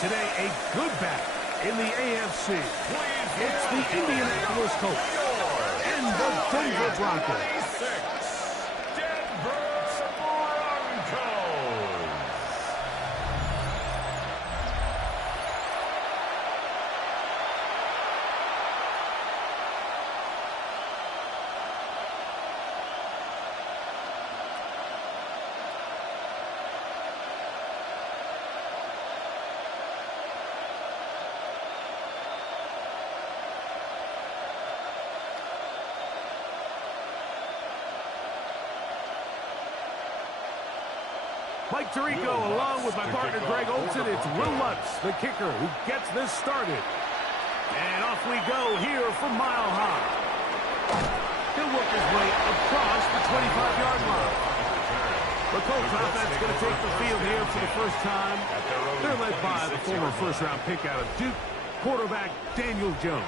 Today, a good battle in the AFC. It's the Indianapolis Colts and the Denver Broncos. Mike Tirico, along with my partner Greg Olson, it's Will Lutz, the kicker, who gets this started. And off we go here from Mile High. He'll work his way across the 25-yard line. The Colts offense going to take the field here for the first time. They're led by the former first-round pick out of Duke, quarterback Daniel Jones.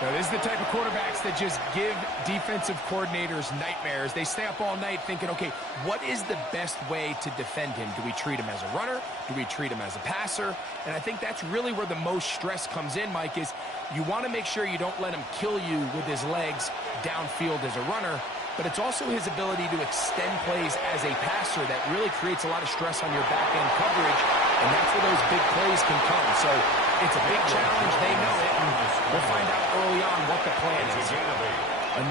Now, this is the type of quarterbacks that just give defensive coordinators nightmares. They stay up all night thinking, okay, what is the best way to defend him? Do we treat him as a runner? Do we treat him as a passer? And I think that's really where the most stress comes in, Mike, is you want to make sure you don't let him kill you with his legs downfield as a runner, but it's also his ability to extend plays as a passer that really creates a lot of stress on your back-end coverage, and that's where those big plays can come. So it's a big challenge. They know it, and we'll find out early on what the plan is.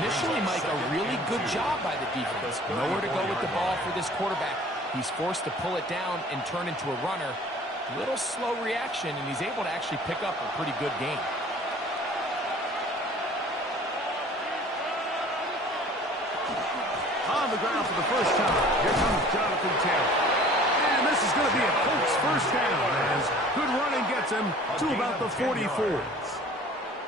Initially, Mike, a really good job by the defense. Nowhere to go with the ball for this quarterback. He's forced to pull it down and turn into a runner. Little slow reaction, and he's able to actually pick up a pretty good game. On the ground for the first time, here comes Jonathan Taylor. And this is going to be a Colts first down as good running gets him to about the 44.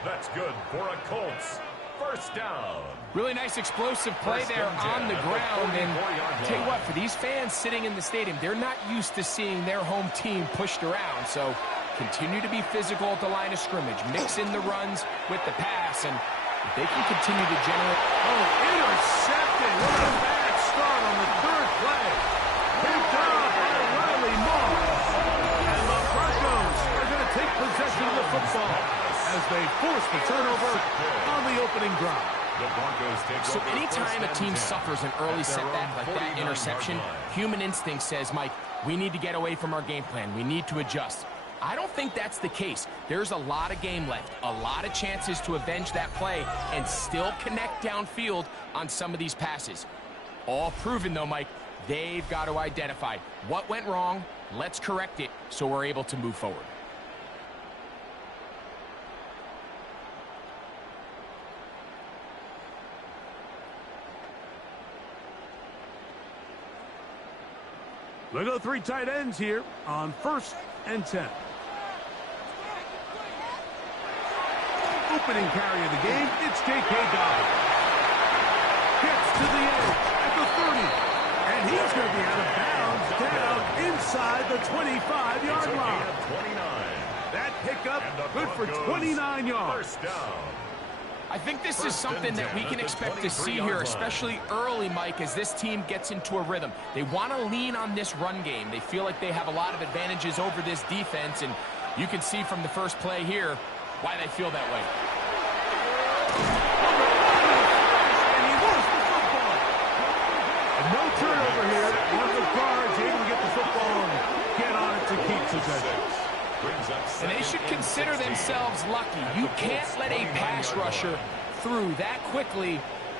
That's good for a Colts first down. Really nice explosive play there on the ground. And I'll tell you what, for these fans sitting in the stadium, they're not used to seeing their home team pushed around. So continue to be physical at the line of scrimmage. Mix in the runs with the pass, and they can continue to generate. Oh, intercepted. What a bad start on the third play. Picked up by Riley Moss. And the Broncos are going to take possession of the football as they force the turnover on the opening drive. So anytime a team suffers an early setback like that interception, human instinct says, Mike, we need to get away from our game plan. We need to adjust. I don't think that's the case. There's a lot of game left, a lot of chances to avenge that play and still connect downfield on some of these passes. All proven, though, Mike, they've got to identify what went wrong, let's correct it so we're able to move forward. They go three tight ends here on 1st and 10. Opening carry of the game, it's J.K. Dobbins. Gets to the edge at the 30. And he's going to be out of bounds down inside the 25-yard line. That pickup good for 29 yards. First down. I think this is something that we can expect to see here, especially early, Mike, as this team gets into a rhythm. They want to lean on this run game. They feel like they have a lot of advantages over this defense, and you can see from the first play here why they feel that way. And he lost the football. And no turnover here. One of the guards able to get the football and get on it to keep possession. And they should consider themselves lucky. You can't let a pass rusher through that quickly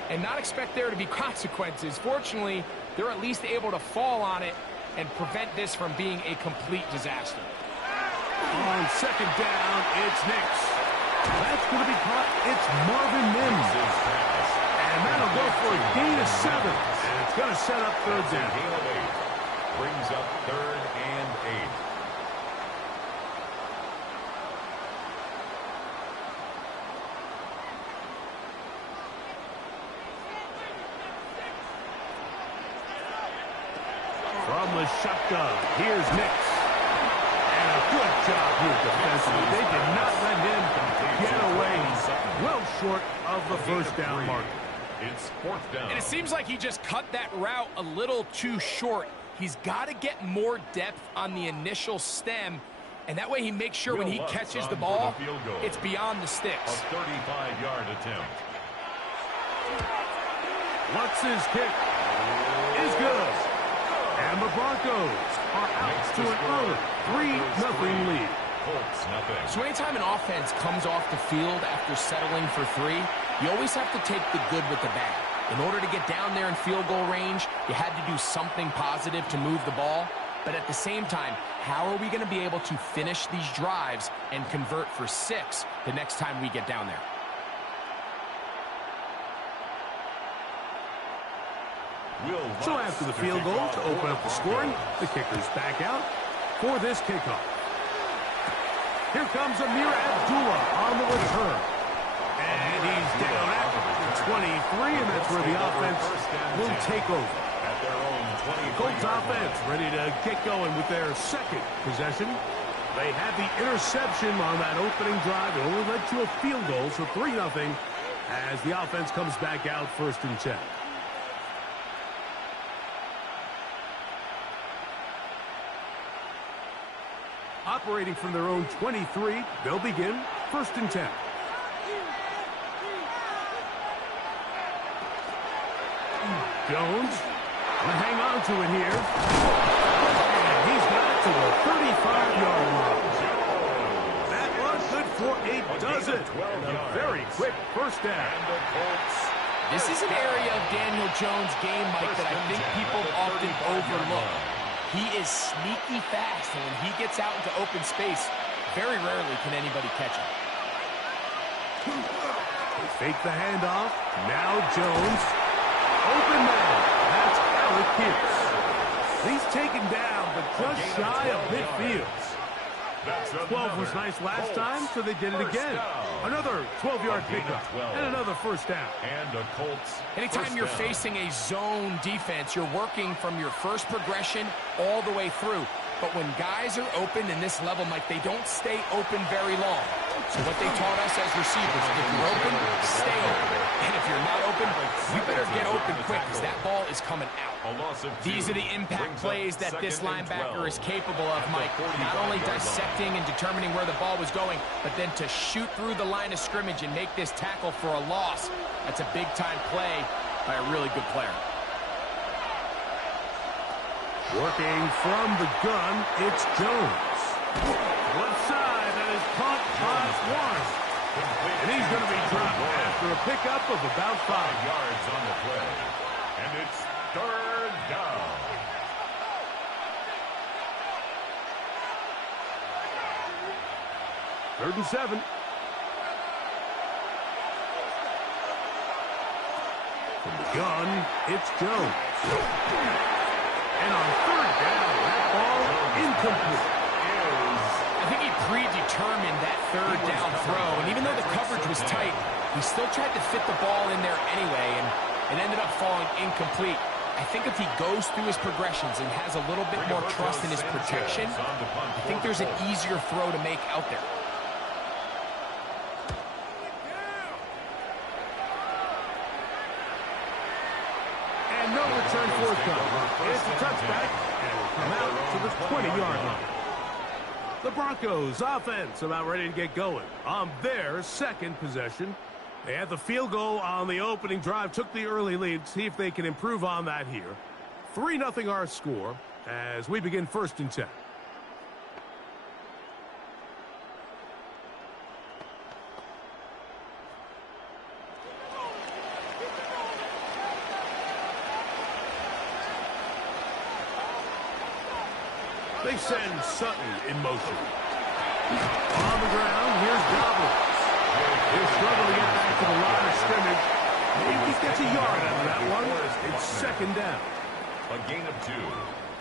and not expect there to be consequences. Fortunately, they're at least able to fall on it and prevent this from being a complete disaster. On second down, it's Nix. That's going to be caught. It's Marvin Mims. And that'll go for a gain of 7. And it's going to set up third down. Brings up 3rd and 8. From the shotgun, here's Nix. And a good job here defensively. They did not let him get away well short of the first down mark. It's 4th down. And it seems like he just cut that route a little too short. He's got to get more depth on the initial stem And that way he makes sure when he catches the ball, it's beyond the sticks. A 35-yard attempt. Lutz's kick is good. And the Broncos are out to an early 3-0 lead. Colts, nothing. So anytime an offense comes off the field after settling for 3, you always have to take the good with the bad. In order to get down there in field goal range, you had to do something positive to move the ball. But at the same time, how are we going to be able to finish these drives and convert for 6 the next time we get down there? So after the field goal to open up the scoring, the kicker's back out for this kickoff. Here comes Amir Abdullah on the return. And he's down at the 23, and that's where the offense will take over. At their own 20. Colts offense ready to get going with their second possession. They had the interception on that opening drive. It only led to a field goal, so 3-0 as the offense comes back out 1st and 10. Operating from their own 23, they'll begin 1st and 10. Jones gonna hang on to it here. And he's got it to the 35-yard line. That was good for a dozen. A very quick first down. This is an area of Daniel Jones' game, Mike, that I think people often overlook. He is sneaky fast, and when he gets out into open space, very rarely can anybody catch him. They fake the handoff. Now Jones. Open man. That's Alec Pierce. He's taken down, but just shy of midfield. 12 was nice last time, so they did it again. Another 12-yard pickup and another first down. And a Colts. Anytime you're facing a zone defense, you're working from your first progression all the way through. But when guys are open in this level, Mike, they don't stay open very long. So what they taught us as receivers, if you're open, stay open. And if you're not open, you better get open quick because that ball is coming out. These are the impact plays that this linebacker is capable of, Mike. Not only dissecting and determining where the ball was going, but then to shoot through the line of scrimmage and make this tackle for a loss. That's a big-time play by a really good player. Working from the gun, it's Jones. Left side, that is caught by one. And he's going to be dropped after a pickup of about 5 yards on the play. And it's 3rd down. Third and 7. From the gun, it's Jones. And on 3rd down, that ball incomplete. I think he predetermined that 3rd down throw, and even though the coverage was tight, he still tried to fit the ball in there anyway, and it ended up falling incomplete. I think if he goes through his progressions and has a little bit more trust in his protection, I think there's an easier throw to make out there. And no return forthcoming. It's a touchback, and will come out to the 20-yard line. The Broncos offense about ready to get going on their second possession. They had the field goal on the opening drive, took the early lead. See if they can improve on that here. 3-0 our score as we begin 1st and 10. They send Sutton in motion. On the ground, here's Dobbins. He'll struggle to get back to the line of scrimmage. Maybe he gets a yard out of that one. It's 2nd down. A gain of 2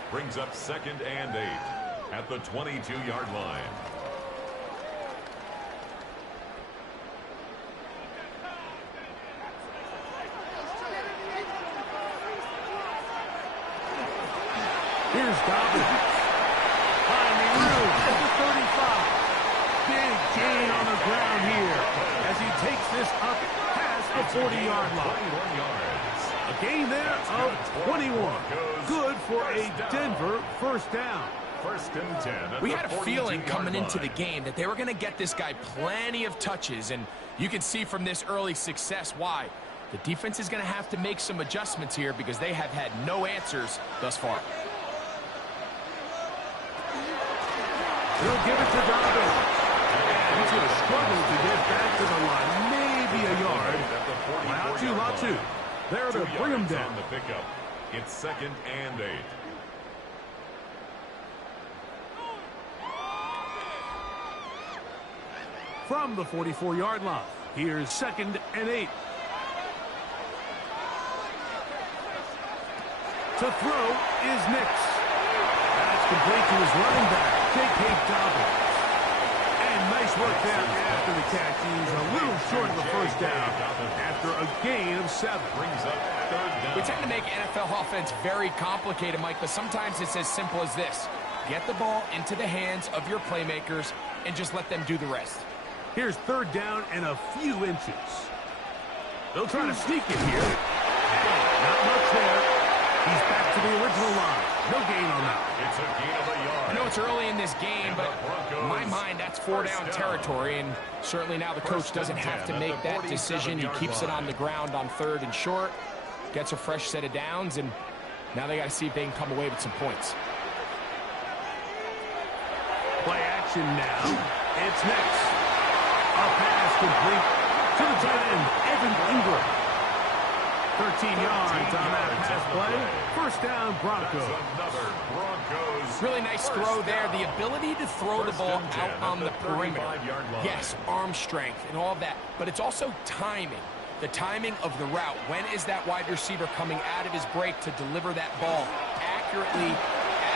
brings up 2nd and 8 at the 22-yard line. Here's Dobbins. Finding room at the 35. Big gain on the ground here as he takes this up past the 40-yard line. 21 yards. A gain there of 21. Good for a Denver first down. First and 10. We had a feeling coming into the game that they were going to get this guy plenty of touches, and you can see from this early success why. The defense is going to have to make some adjustments here because they have had no answers thus far. He'll give it to Donovan. And he's going to struggle to get back to the line. Maybe a yard. Latu. There to bring him down. On the pickup. It's second and 8. From the 44-yard line, here's second and 8. To throw is Nix. That's complete to his running back, J.K. Dobbins. And nice work there after the catch. He's a little short of the first down after a gain of 7. Brings up third down. We tend to make NFL offense very complicated, Mike, but sometimes it's as simple as this. Get the ball into the hands of your playmakers and just let them do the rest. Here's third down and a few inches. They'll try to sneak it here. Not much there. He's back to the original line. No gain on that. It's a gain of a yard. I know it's early in this game, but in my mind, that's 4-down territory, and certainly now the coach doesn't have to make that decision. He keeps it on the ground on 3rd and short, gets a fresh set of downs, and now they got to see if they can come away with some points. Play action now. It's next. A pass complete to the tight end, Evan Ingram. 13 yards on that pass play. First down, Broncos. Another Broncos. Really nice throw there. The ability to throw the ball out on the perimeter. Yes, arm strength and all of that, but it's also timing. The timing of the route. When is that wide receiver coming out of his break to deliver that ball accurately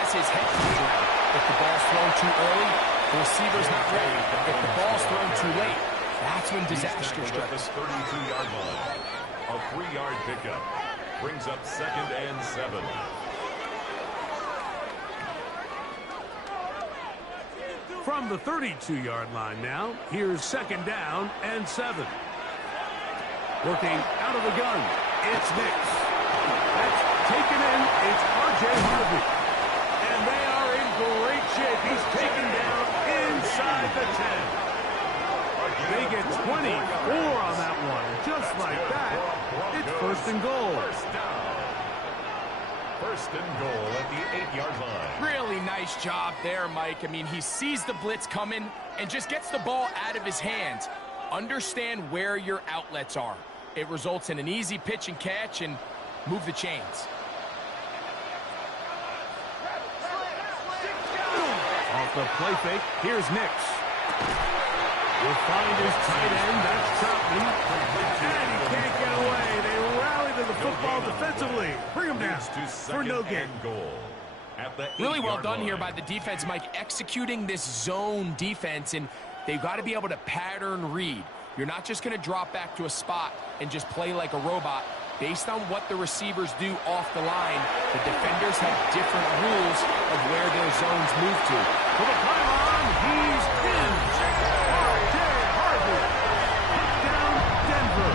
as his head comes around? If the ball's thrown too early, the receiver's not ready. If the ball's thrown too late, that's when disaster strikes. 32-yard line. A 3-yard pickup. Brings up second and 7. From the 32-yard line now, here's second down and 7. Working out of the gun, it's Nix. That's taken in, it's R.J. Harvey. And they are in great shape. He's taken down inside the 10. They get 24 on that one. Just like that, it's first and goal. First and goal at the 8-yard line. Really nice job there, Mike. I mean, he sees the blitz coming and just gets the ball out of his hands. Understand where your outlets are. It results in an easy pitch and catch and move the chains. Off the play fake, here's Nix. Will find his tight end, that's Troutman. And he can't get away. They rally to the football defensively. Bring him down for no gain. Really well done here by the defense, Mike, executing this zone defense, and they've got to be able to pattern read. You're not just going to drop back to a spot and just play like a robot. Based on what the receivers do off the line, the defenders have different rules of where their zones move to. For the pylon, he's in. R.J. Harvey. Touchdown, Denver.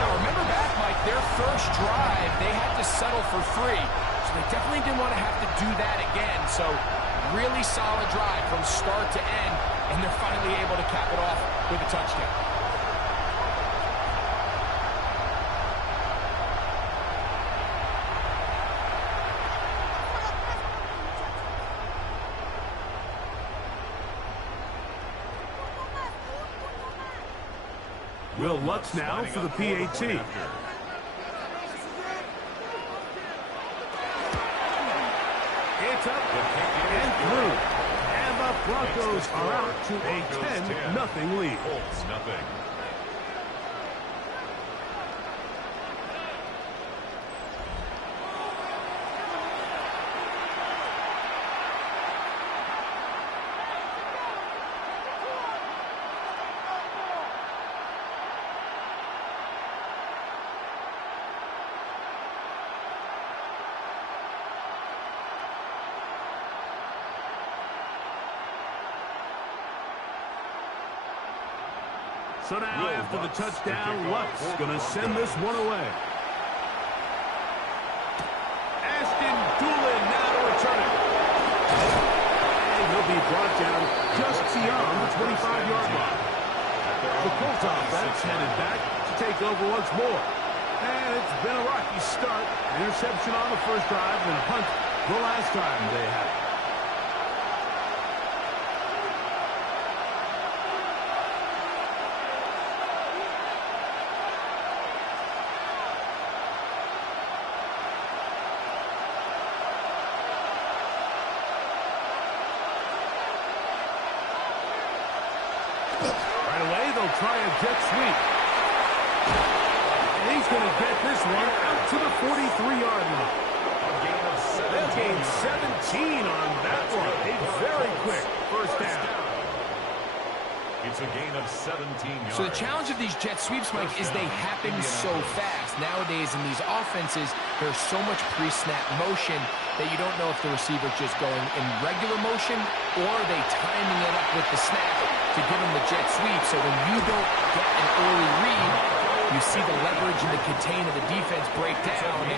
Now remember back, Mike, their first drive, they had to settle for 3. So they definitely didn't want to have to do that again. So really solid drive from start to end, and they're finally able to cap it off with a touchdown. Will Lutz now for the PAT. It's up and through. And the Broncos are out to a 10-0 lead. Colts nothing. So now after the touchdown, Lutz going to send this one away. Ashton Doolin now to be brought down just beyond the 25-yard line. The Colts offense headed back to take over once more. And it's been a rocky start. Interception on the first drive and a punt the last time they had it. Right away, they'll try a jet sweep. And he's going to get this one out to the 43-yard line. They'll gain 17 on that one. A very quick first down. It's a gain of 17 yards. So the challenge of these jet sweeps, Mike, is they happen so fast. Nowadays in these offenses, there's so much pre-snap motion that you don't know if the receiver's just going in regular motion or are they timing it up with the snap to give them the jet sweep. So when you don't get an early read, you see the leverage and the contain of the defense break down.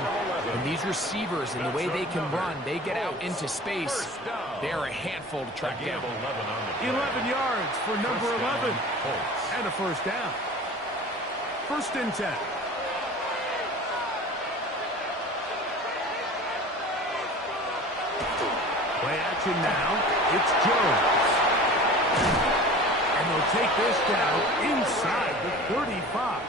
And these receivers and the way they can run, they get out into space. They're a handful to track down. 11 yards for number 11. And a first down. First and 10. Play action now. It's Jones. And they'll take this down inside the 35.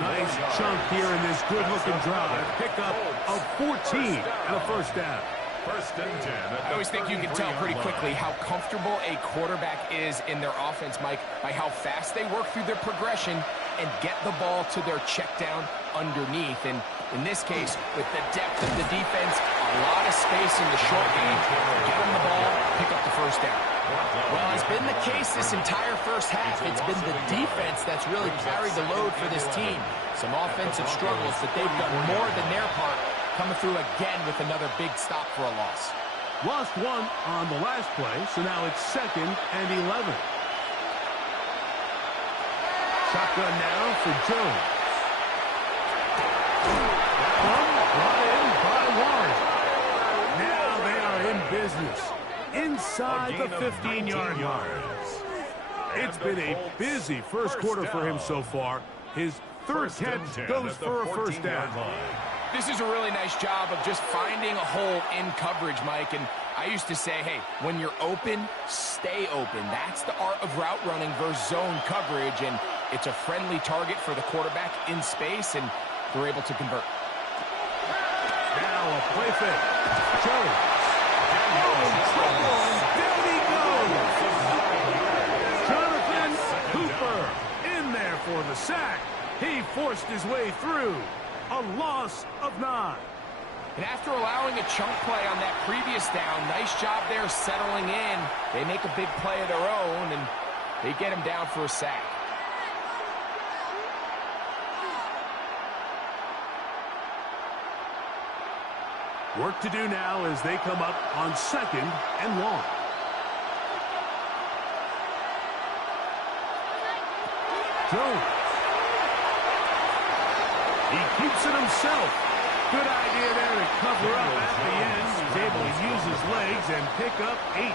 Nice chunk here in this good-looking drive. Pick up of 14 and a first down. First and 10. I always think you can tell pretty quickly how comfortable a quarterback is in their offense, Mike, by how fast they work through their progression and get the ball to their check down underneath. And in this case, with the depth of the defense, a lot of space in the short game, get them the ball, pick up the first down. Well, it's been the case this entire first half. It's been the defense that's really carried the load for this team. Some offensive struggles, but they've done more than their part, coming through again with another big stop for a loss. Lost one on the last play, so now it's 2nd and 11. Shotgun now for Jones. That one brought in by Warren. Now they are in business inside the 15-yard line. It's been a busy first quarter for him so far. His third catch goes for a first down. This is a really nice job of just finding a hole in coverage, Mike. And I used to say, hey, when you're open, stay open. That's the art of route running versus zone coverage. And it's a friendly target for the quarterback in space, and they're able to convert. Now a play fake. Jones. And down he goes. Jonathan Hooper in there for the sack. He forced his way through. A loss of 9. And after allowing a chunk play on that previous down, nice job there settling in. They make a big play of their own, and they get him down for a sack. Work to do now as they come up on 2nd and long. Jones. He keeps it himself. Good idea there to cover up at the end. He's able to use his legs and pick up 8.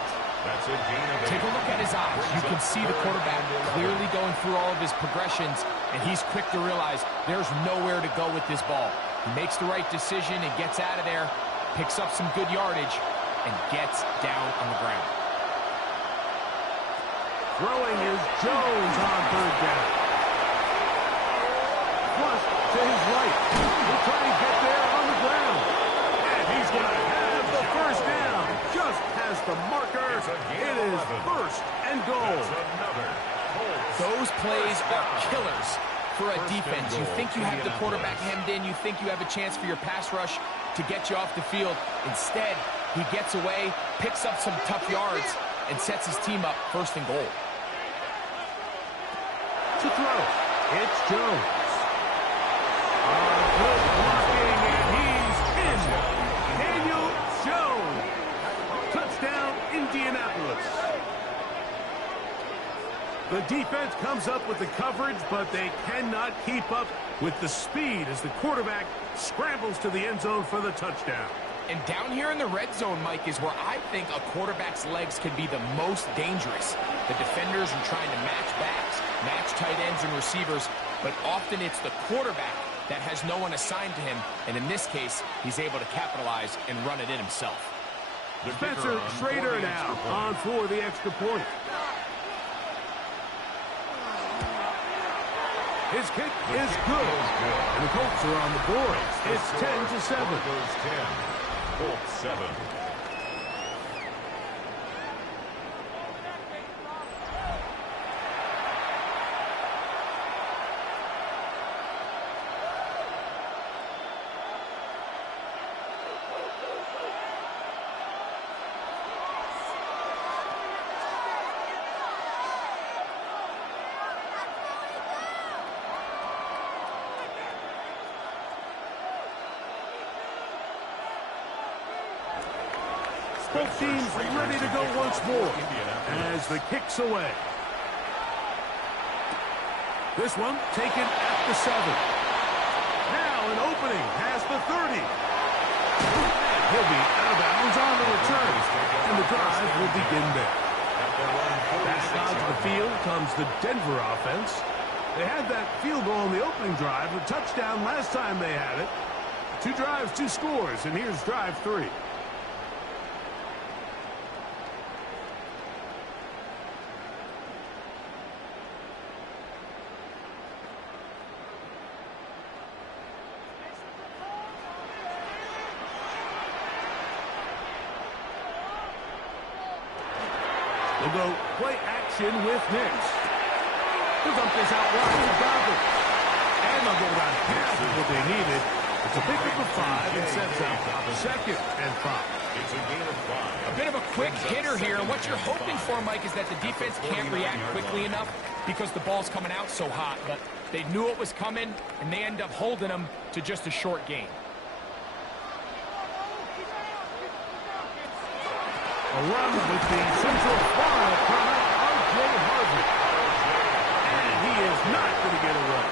That's a gain of 8. Take a look at his eyes. You can see the quarterback clearly going through all of his progressions, and he's quick to realize there's nowhere to go with this ball. He makes the right decision and gets out of there, picks up some good yardage, and gets down on the ground. Throwing is Jones on 3rd down. Flush to his right. He'll try and get there on the ground. And he's going to have the first down. Just past the marker. It is 1st and goal. Those plays are killers for a defense. You think you have the quarterback hemmed in. You think you have a chance for your pass rush to get you off the field. Instead, he gets away, picks up some tough yards, and sets his team up 1st and goal. To throw, it's Jones. Good blocking, and he's in. Daniel Jones. Touchdown, Indianapolis. The defense comes up with the coverage, but they cannot keep up with the speed as the quarterback scrambles to the end zone for the touchdown. And down here in the red zone, Mike, is where I think a quarterback's legs can be the most dangerous. The defenders are trying to match backs, match tight ends and receivers, but often it's the quarterback that has no one assigned to him, and in this case, he's able to capitalize and run it in himself. Spencer Schrader now on for the extra point. His kick is good. And the Colts are on the board. It's 10-7. Goes 10. Colts 7. Both teams ready to go once more as the kick's away. This one taken at the 7. Now an opening past the 30. And he'll be out of bounds on the return. And the drive will begin there. Back onto the field comes the Denver offense. They had that field goal on the opening drive, a touchdown last time they had it. 2 drives, 2 scores, and here's drive 3. They'll go play action with Nix. They'll dump this out wide to Dobbins. And they'll get about half of what they needed. It's a pickup of 5 and sets up 2nd and 5. It's a gain of 5. A bit of a quick hitter here. And what you're hoping for, Mike, is that the defense can't react quickly enough because the ball's coming out so hot. But they knew it was coming, and they end up holding them to just a short gain. A run with the Central Florida product, R.J. Harvey. And he is not going to get a run.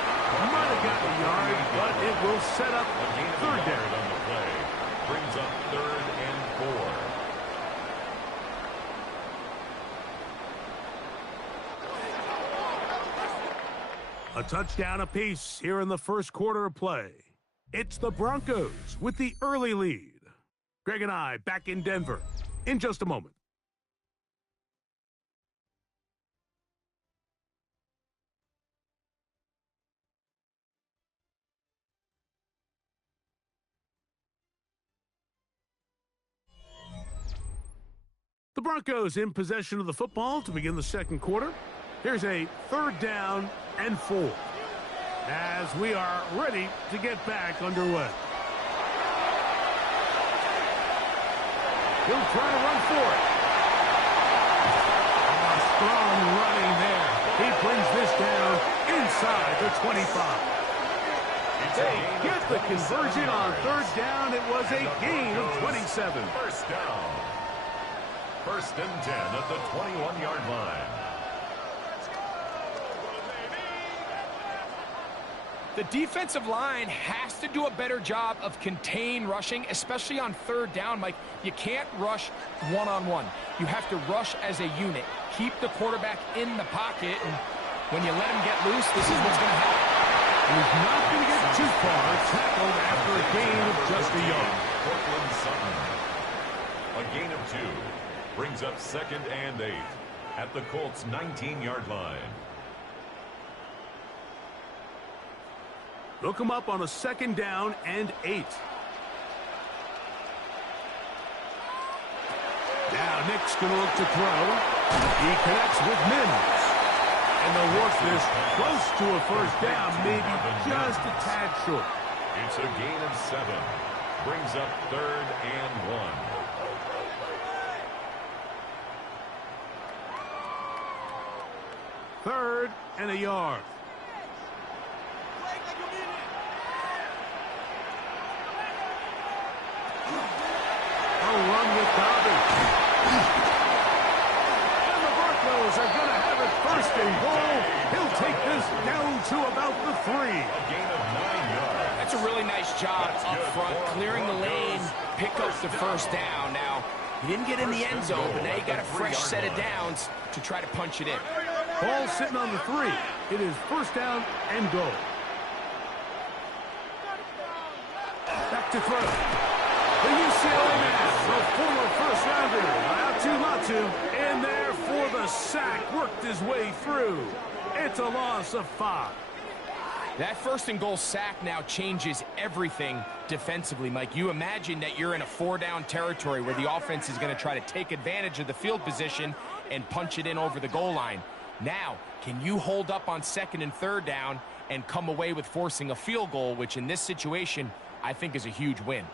Might have gotten a yard, but it will set up A gain of 3rd a yard down. on the play. Brings up 3rd and 4. A touchdown apiece here in the first quarter of play. It's the Broncos with the early lead. Greg and I back in Denver in just a moment. The Broncos in possession of the football to begin the second quarter. Here's a 3rd down and 4 as we are ready to get back underway. He'll try to run for it. Strong running there. He brings this down inside the 25. They get the conversion on 3rd down. It was a gain of 27. First down. 1st and 10 at the 21-yard line. The defensive line has to do a better job of contain rushing, especially on 3rd down, Mike. You can't rush one-on-one. You have to rush as a unit. Keep the quarterback in the pocket, and when you let him get loose, this is what's going to happen. He's not going to get too far. Tackled after a gain of just a yard. Cortland Sutton. A gain of 2. Brings up 2nd and 8 at the Colts' 19-yard line. They'll come up on a 2nd down and 8. Now Nick's going to look to throw. He connects with Mims. And they'll work this close to a 1st down, maybe just a tad short. It's a gain of 7. Brings up 3rd and 1. Third and a yard. A run with Dobbins. And the Broncos are going to have it 1st and goal. He'll take this down to about the 3. A gain of 9 yards. That's a really nice job up front, clearing the lane, pick up the first down. Now, he didn't get in the end zone, but now you got a fresh set of downs to try to punch it in. Ball sitting on the 3. It is first down and goal. Back to throw. The UCLA man, the former first-rounder, allowed to not to, in there for the sack, worked his way through. It's a loss of 5. That first and goal sack now changes everything defensively, Mike. You imagine that you're in a 4-down territory where the offense is going to try to take advantage of the field position and punch it in over the goal line. Now, can you hold up on 2nd and 3rd down and come away with forcing a field goal, which in this situation, I think is a huge win.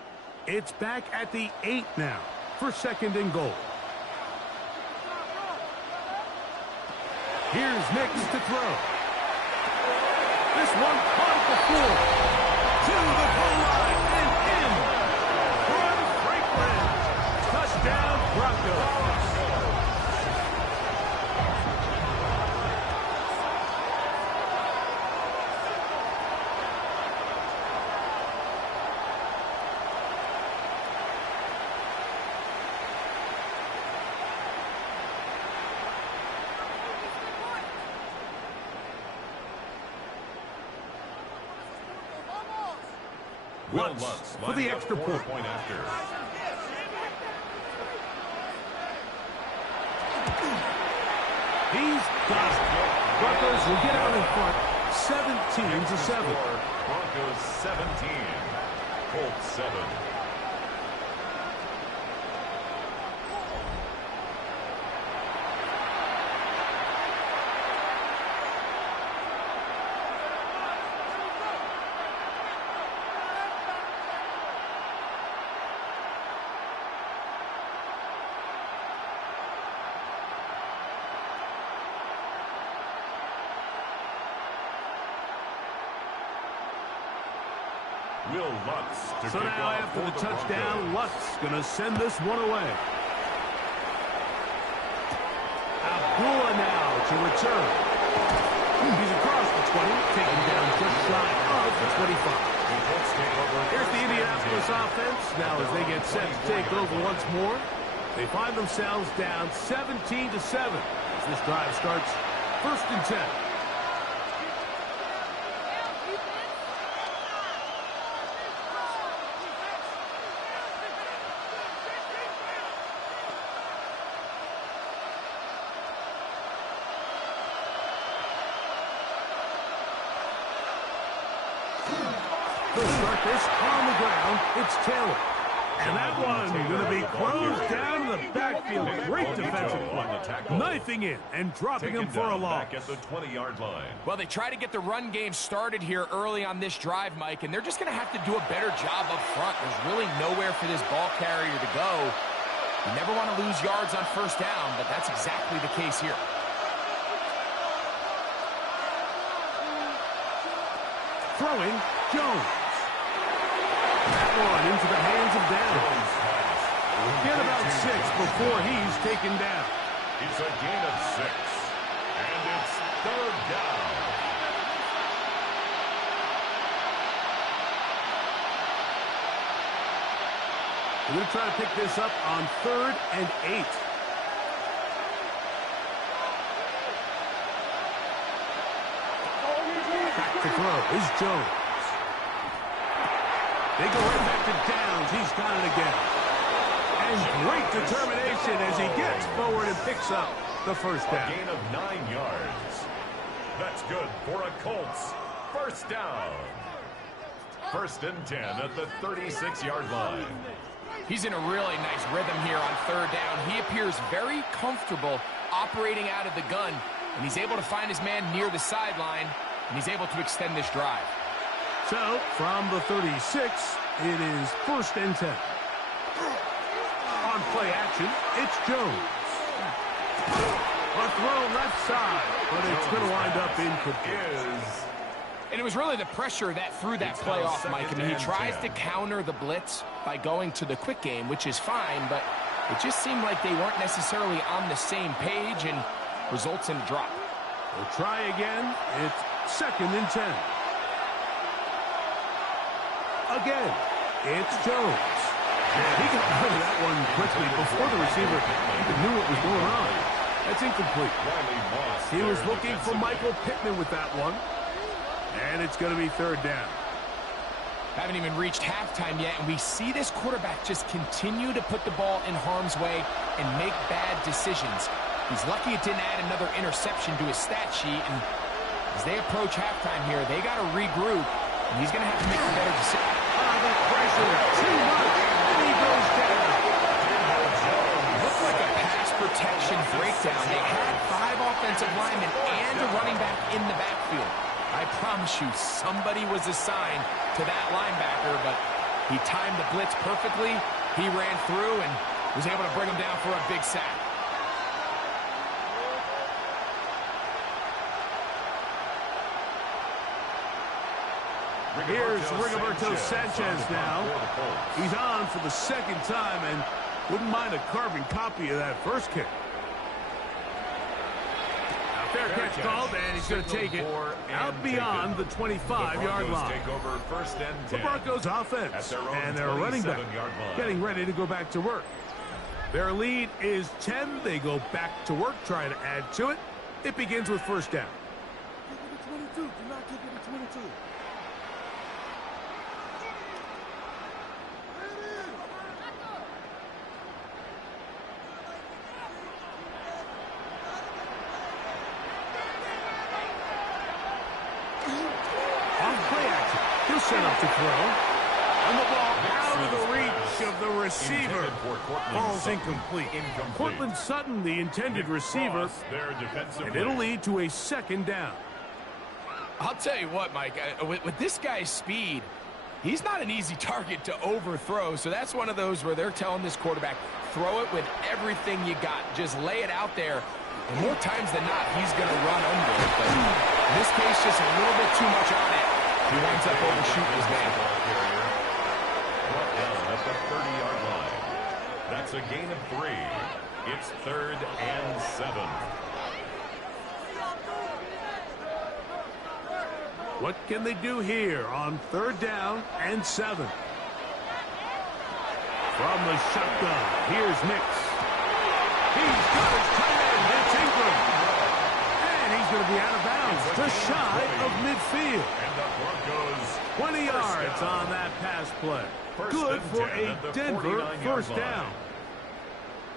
It's back at the 8 now for 2nd and goal. Here's Nix to throw. This one caught at the floor. To the goal line and in. Ron Franklin. Touchdown, Broncos. Lutz for the extra point. After. He's got it. Broncos will get out in front 17-7. Broncos 17, Colts 7. So now after the touchdown, Lutz going to send this one away. Abdullah now to return. He's across the 20, taken down just shy of the 25. Here's the Indianapolis offense. Now as they get set to take over once more, they find themselves down 17-7 as this drive starts 1st and 10. They'll start this on the ground. It's Taylor. And that one going to be closed down in the backfield. Great defensive play. Knifing in and dropping him for a loss. Back at the 20-yard line. Well, they try to get the run game started here early on this drive, Mike, and they're just going to have to do a better job up front. There's really nowhere for this ball carrier to go. You never want to lose yards on 1st down, but that's exactly the case here. Throwing, Jones. That one into the hands of Downs. Get about 6 before he's taken down. It's a gain of 6. And it's 3rd down. We're going to try to pick this up on 3rd and 8. Back to throw is Jones. They go right back to Downs. He's got it again. And great determination as he gets forward and picks up the 1st down. A gain of 9 yards. That's good for a Colts 1st down. 1st and 10 at the 36-yard line. He's in a really nice rhythm here on 3rd down. He appears very comfortable operating out of the gun, and he's able to find his man near the sideline, and he's able to extend this drive. So, from the 36, it is 1st and 10. On play action, it's Jones. A throw left side, but it's going to wind up incomplete. And it was really the pressure that threw that play off, Mike. I mean, he tries to counter the blitz by going to the quick game, which is fine, but it just seemed like they weren't necessarily on the same page and results in a drop. We'll try again. It's 2nd and 10. again. It's Jones. And he got rid of that one quickly before the receiver even knew what was going on. That's incomplete. He was looking for Michael Pittman with that one. And it's going to be third down. Haven't even reached halftime yet, and we see this quarterback just continue to put the ball in harm's way and make bad decisions. He's lucky it didn't add another interception to his stat sheet, and as they approach halftime here, they got to regroup, and he's going to have to make a better decision. The pressure, too much, and he goes down. Looked like a pass protection breakdown. They had 5 offensive linemen and a running back in the backfield. I promise you, somebody was assigned to that linebacker, but he timed the blitz perfectly. He ran through and was able to bring him down for a big sack. Here's Rigoberto Sanchez now. He's on for the second time and wouldn't mind a carbon copy of that first kick. Fair catch called, and he's going to take it out beyond the 25-yard line. The Broncos offense and their running back getting ready to go back to work. Their lead is 10. They go back to work, trying to add to it. It begins with first down. Give it to 22. Do not give it to 22. Set up to throw. And the ball out of the reach of the receiver. Ball's incomplete. Cortland Sutton, the intended receiver. And it'll lead to a second down. I'll tell you what, Mike, with this guy's speed, he's not an easy target to overthrow. So that's one of those where they're telling this quarterback, throw it with everything you got. Just lay it out there. And more times than not, he's going to run under it. But in this case, just a little bit too much on it. He winds up overshooting his man. Brought down at the 30-yard line. That's a gain of 3. It's 3rd and 7. What can they do here on 3rd down and 7? From the shotgun, here's Nix. He's got his tight end. It's Ingram. And he's going to be out of bounds, just shy of midfield. 20 yards on that pass play. Good for a Denver first down.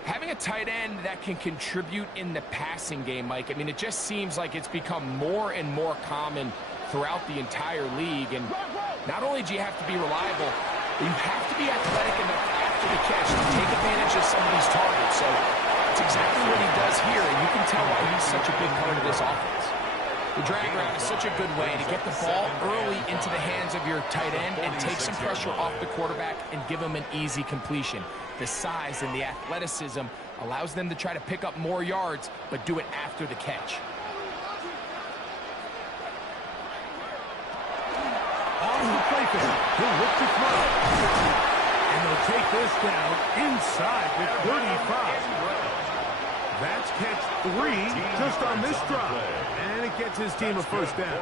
Having a tight end that can contribute in the passing game, Mike, I mean, it just seems like it's become more and more common throughout the entire league. And not only do you have to be reliable, you have to be athletic enough after the catch to take advantage of some of these targets. So that's exactly what he does here, and you can tell why he's such a big part of this offense. The drag route is such a good way to get the ball early into the hands of your tight end and take some pressure off the quarterback and give him an easy completion. The size and the athleticism allows them to try to pick up more yards, but do it after the catch. On the play fake, he'll look to throw. And they'll take this down inside the 35. That's catch 3 just on this drive. And it gets his team a first down.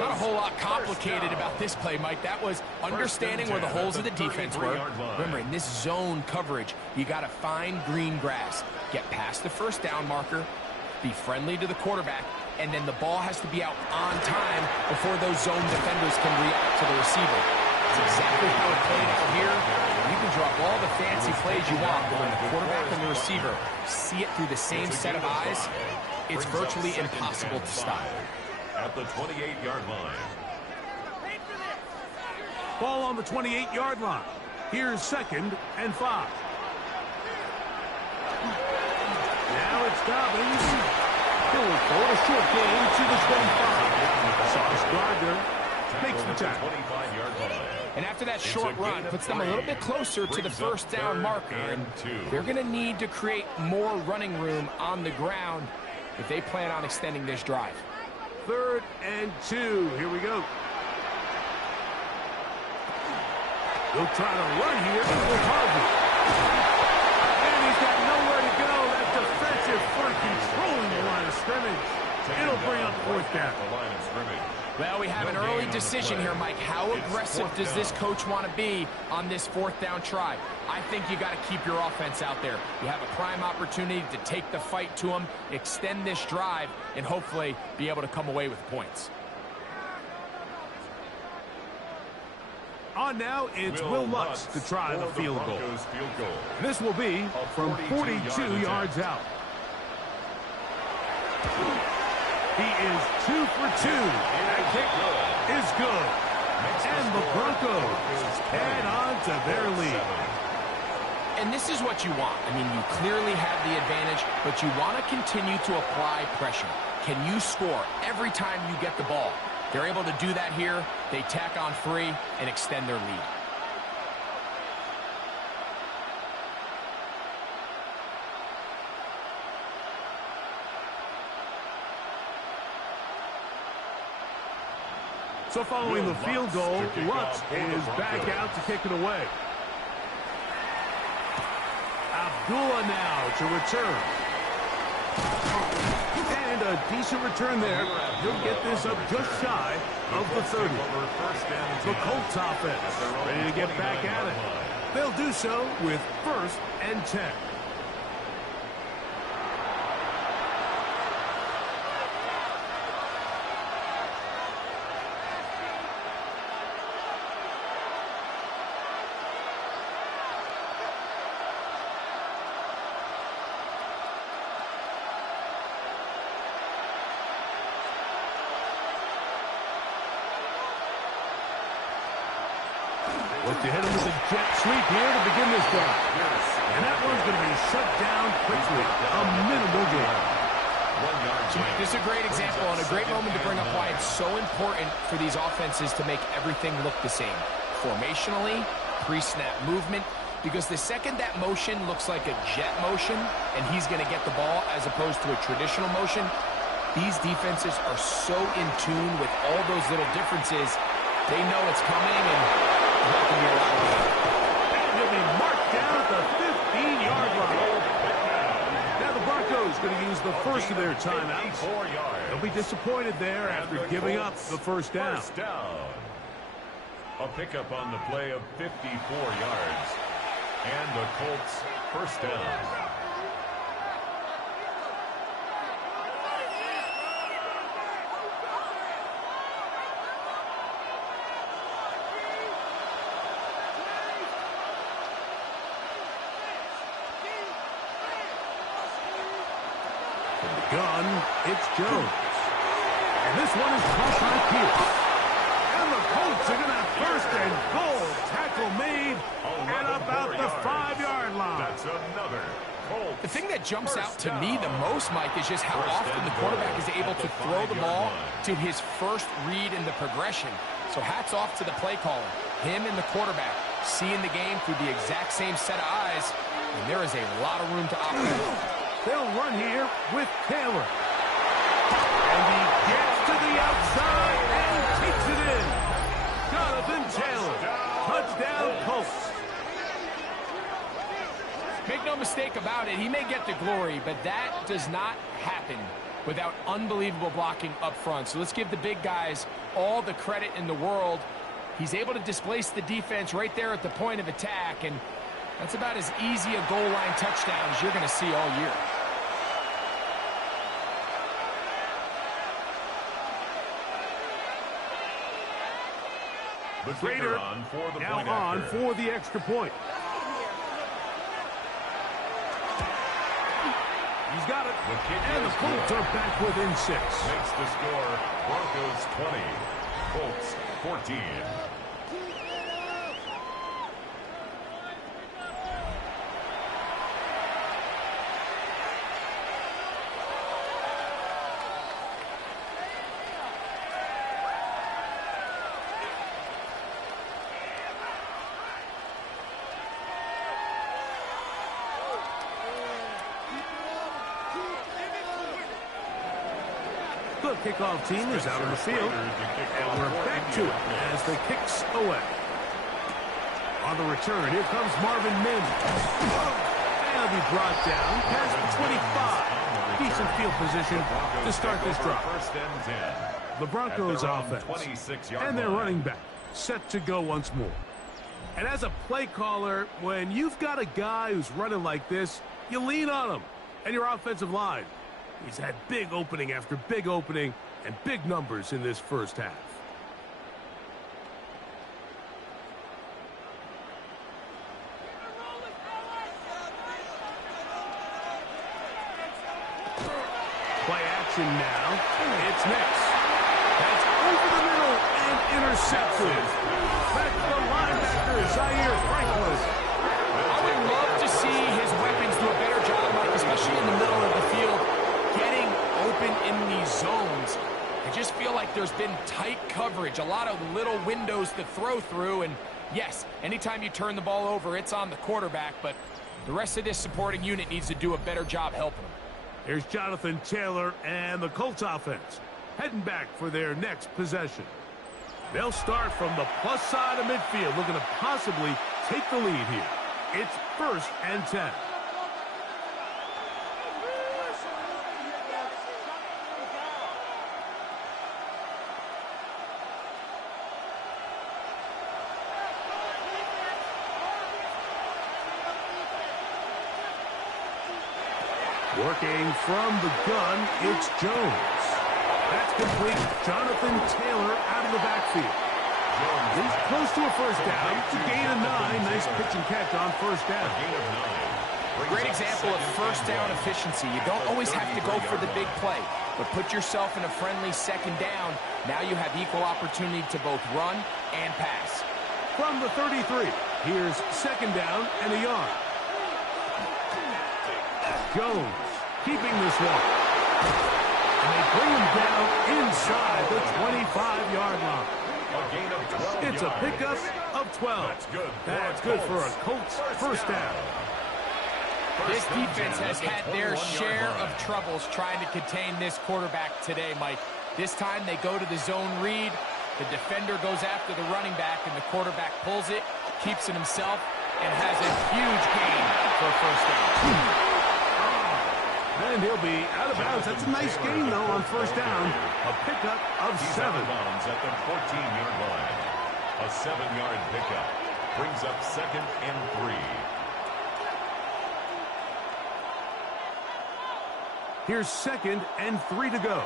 Not a whole lot complicated about this play, Mike. That was understanding where the holes of the defense were. Remember, in this zone coverage, you got to find green grass. Get past the first down marker, be friendly to the quarterback, and then the ball has to be out on time before those zone defenders can react to the receiver. That's exactly how it played out here. You can drop all the fancy plays you want, but when the quarterback and the receiver see it through the same set of eyes, it's virtually impossible to stop. At the 28-yard line. Ball on the 28-yard line. Here's 2nd and 5. Now it's Dobbins. He'll for a short gain to the 25. Sauce Gardner makes the tackle. 25-yard line. And after that short run, puts them a little bit closer to the first down marker. And they're going to need to create more running room on the ground if they plan on extending this drive. 3rd and 2. Here we go. They'll try to run here with Harvey. And he's got nowhere to go. That defensive front controlling the line of scrimmage. It'll bring up 4th down. Well, we have an early decision here, Mike. How aggressive does this coach want to be on this fourth down try? I think you got to keep your offense out there. You have a prime opportunity to take the fight to them, extend this drive, and hopefully be able to come away with points. On now, it's Will Lutz to try the field goal. And this will be from 42 yards out. He is 2 for 2. That kick is good. And the Broncos add on to their lead. And this is what you want. I mean, you clearly have the advantage, but you want to continue to apply pressure. Can you score every time you get the ball? They're able to do that here. They tack on 3 and extend their lead. So following the field goal, Lutz is back out to kick it away. Abdullah now to return. And a decent return there. He'll get this up just shy of the 30. The Colts offense ready to get back at it. They'll do so with 1st and 10. Look to hit him with a jet sweep here to begin this drive. And that one's going to be shut down quickly. A minimal gain. This is a great example and a great moment to bring up why it's so important for these offenses to make everything look the same. Formationally, pre-snap movement, because the second that motion looks like a jet motion and he's going to get the ball as opposed to a traditional motion, these defenses are so in tune with all those little differences. They know it's coming, and that can be a lot of fun. And he'll be marked down at the 15-yard line. Now the Broncos going to use the first of their timeouts. They'll be disappointed there after giving up the first down. A pickup on the play of 54 yards. And the Colts first down. Gun, it's Jones. And this one is caught by Pierce. And the Colts are going to have 1st and goal. Tackle made at about the 5-yard line. That's another Colts. The thing that jumps out to me the most, Mike, is just how often the quarterback is able to throw the ball to his first read in the progression. So hats off to the play caller. Him and the quarterback seeing the game through the exact same set of eyes. And there is a lot of room to operate. They'll run here with Taylor. And he gets to the outside and takes it in. Jonathan Taylor. Touchdown, Colts. Make no mistake about it, he may get the glory, but that does not happen without unbelievable blocking up front. So let's give the big guys all the credit in the world. He's able to displace the defense right there at the point of attack, and that's about as easy a goal line touchdown as you're going to see all year. The Raider now on for the extra point. He's got it. And the Colts are back within 6. Makes the score Broncos 20, Colts 14. The kickoff team is out on the field, and we're back to it as the kicks away. On the return, here comes Marvin Mims. And he'll be brought down past the 25. Decent field position to start this drive. First and 10. The Broncos At their own offense 26-yard and their line. running back set to go once more. And as a play caller, when you've got a guy who's running like this, you lean on him and your offensive line. He's had big opening after big opening and big numbers in this first half. Play action now. It's next. That's over the middle and intercepted. Back to the linebacker, Zaire Franklin. I would love to see his weapons do a better job, Mike, especially in the middle of the field, getting open in these zones. I just feel like there's been tight coverage, a lot of little windows to throw through, and yes, anytime you turn the ball over, it's on the quarterback, but the rest of this supporting unit needs to do a better job helping him. Here's Jonathan Taylor and the Colts offense heading back for their next possession. They'll start from the plus side of midfield, looking to possibly take the lead here. It's 1st and 10. Working from the gun, it's Jones. That's complete. Jonathan Taylor out of the backfield. He's close to a first down. It's a gain of 9. Nice pitch and catch on first down. Great example of first down efficiency. You don't always have to go for the big play, but put yourself in a friendly second down. Now you have equal opportunity to both run and pass. From the 33, here's second down and a yard. Jones keeping this one. And they bring him down inside the 25-yard line. It's a pickup of 12. That's good for a Colts first down. This defense has had their share of troubles trying to contain this quarterback today, Mike. This time they go to the zone read. The defender goes after the running back, and the quarterback pulls it, keeps it himself, and has a huge gain for a first down. And he'll be out of bounds. That's a nice gain, though, on first down. A pickup of 7. Bounds at the 14-yard line. A 7-yard pickup brings up 2nd and 3. Here's 2nd and 3 to go.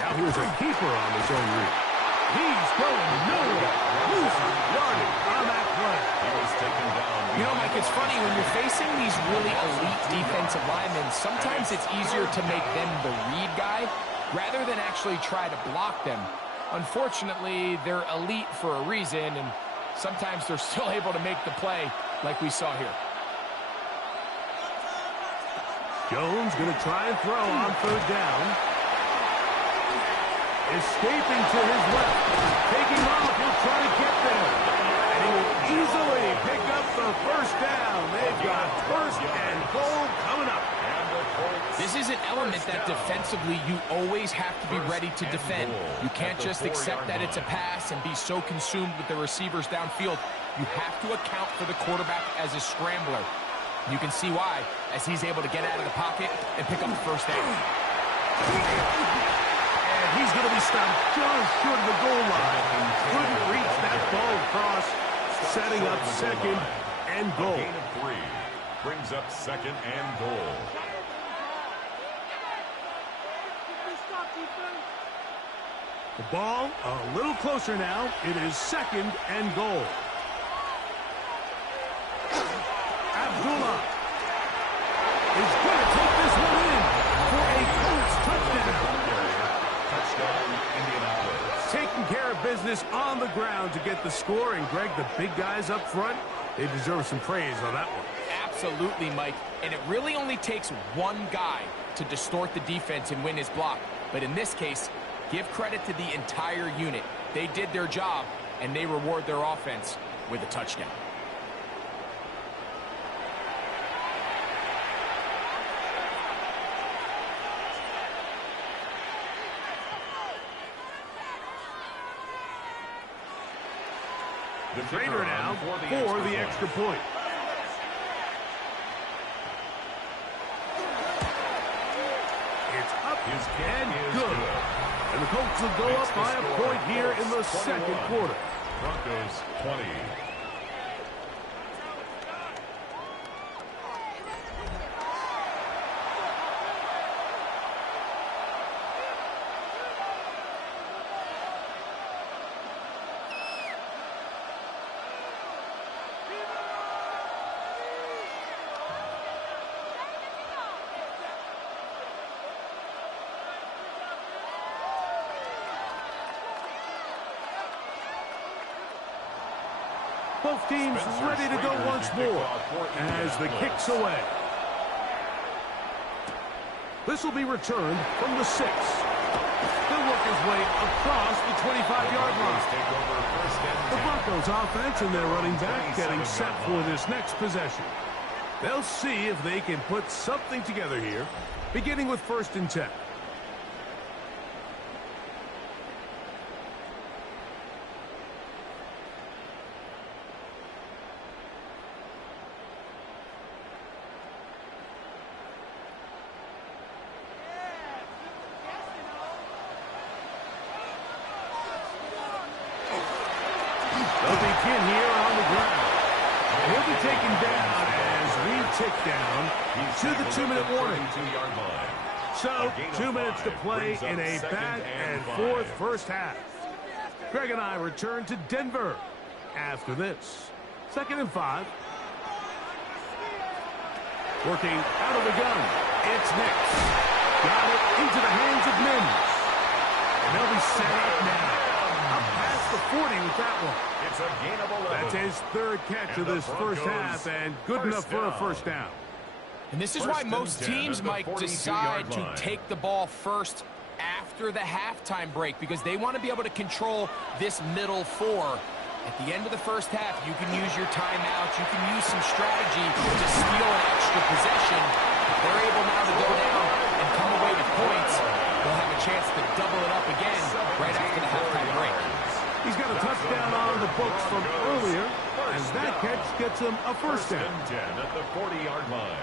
Now here's a keeper on the zone read. He's going nowhere. Losing yardage on that play. He was taken down. You know, Mike, it's funny, when you're facing these really elite defensive linemen, sometimes it's easier to make them the read guy rather than actually try to block them. Unfortunately, they're elite for a reason, and sometimes they're still able to make the play like we saw here. Jones going to try and throw on third down. Escaping to his left. Taking off, he'll try to get there. And he will easily pick up the first down. They've got 1st and goal coming up. This is an element that defensively you always have to be ready to defend. You can't just accept that it's a pass and be so consumed with the receivers downfield. You have to account for the quarterback as a scrambler. You can see why, as he's able to get out of the pocket and pick up the first down. And he's going to be stopped just short of the goal line. Couldn't reach that ball across, setting up 2nd and goal. Gain of 3 brings up 2nd and goal. The ball a little closer now. It is 2nd and goal. Abdullah is going to take this one in for a Colts touchdown. Touchdown, Indianapolis. Taking care of business on the ground to get the score. And, Greg, the big guys up front, they deserve some praise on that one. Absolutely, Mike. And it really only takes one guy to distort the defense and win his block. But in this case, give credit to the entire unit. They did their job, and they reward their offense with a touchdown. The trainer now for the extra point. His kick And is good. good. And the Colts will go Makes up the by a score point here in the Colts second 21. quarter. Broncos 20. Both teams ready to go once more as the kick's away. This will be returned from the 6. He'll work his way across the 25-yard line. The Broncos offense and their running back getting set for this next possession. They'll see if they can put something together here, beginning with 1st and 10. They'll begin here on the ground. And he'll be taken down as we tick down to the 2-minute warning. So, 2 minutes to play in a back-and-forth first half. Greg and I return to Denver after this. 2nd and 5. Working out of the gun. It's Nix. Got it into the hands of Mims. And they'll be set up now. Up past the 40 with that one. It's a gain of 11. That's his 3rd catch of this first half, and good enough for a first down. And this is why most teams, Mike, decide to take the ball first after the halftime break, because they want to be able to control this middle 4. At the end of the first half, you can use your timeouts. You can use some strategy to steal an extra possession. If they're able now to go down and come away with points, they'll have a chance to double it up again right after the halftime break. He's got a touchdown on the books from earlier, as that catch gets him a first down. 10 at the 40-yard line.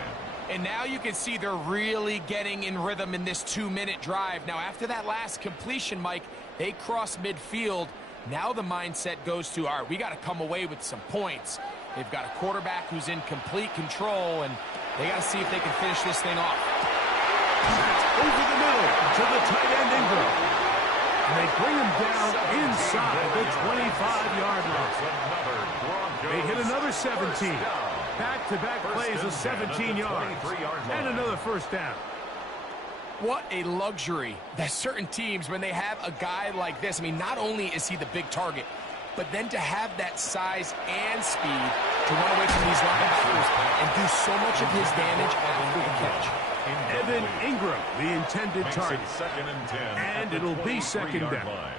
And now you can see they're really getting in rhythm in this 2-minute drive. Now, after that last completion, Mike, they cross midfield. Now the mindset goes to, all right, we got to come away with some points. They've got a quarterback who's in complete control, and they got to see if they can finish this thing off. Over the middle to the tight end Ingram. And they bring him down inside the 25-yard line. They hit another 17. Back-to-back plays of 17 yards. And another first down. What a luxury that certain teams, when they have a guy like this, I mean, not only is he the big target, but then to have that size and speed to run away from these linebackers and do so much of his damage after the catch. Evan Ingram, the intended target. And it'll be 2nd down.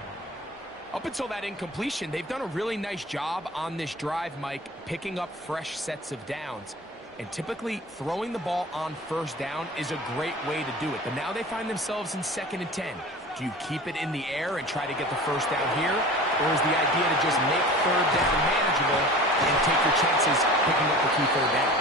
Up until that incompletion, they've done a really nice job on this drive, Mike, picking up fresh sets of downs. And typically, throwing the ball on 1st down is a great way to do it. But now they find themselves in 2nd and 10. Do you keep it in the air and try to get the first down here? Or is the idea to just make 3rd down manageable and take your chances picking up the key 3rd down?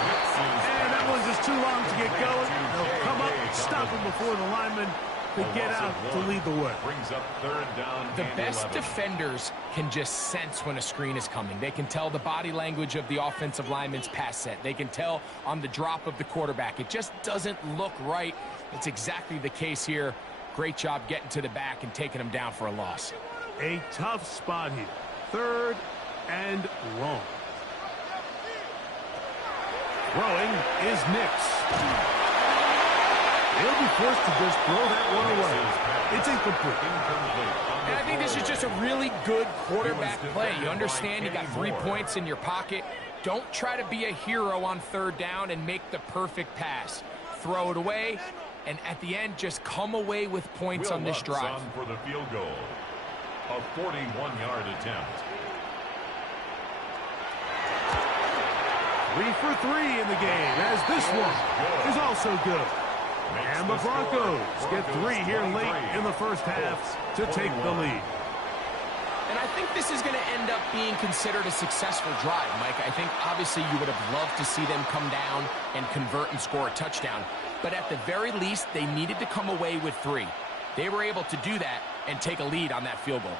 And that one's just too long to get going. They'll come up and stop him before the lineman to get out to lead the way. Brings up 3rd down. The best defenders can just sense when a screen is coming. They can tell the body language of the offensive lineman's pass set. They can tell on the drop of the quarterback. It just doesn't look right. It's exactly the case here. Great job getting to the back and taking him down for a loss. A tough spot here. 3rd and long. Throwing is Nix. He'll be forced to just throw that one away. It's incomplete. And I think this is just a really good quarterback play. You understand you got 3 points in your pocket. Don't try to be a hero on 3rd down and make the perfect pass. Throw it away, and at the end, just come away with points on this drive. For the field goal. A 41-yard attempt. 3 for 3 in the game, as this one is also good. And the Broncos get 3 here late in the first half to take the lead. And I think this is going to end up being considered a successful drive, Mike. I think obviously you would have loved to see them come down and convert and score a touchdown. but at the very least, they needed to come away with 3. They were able to do that and take a lead on that field goal.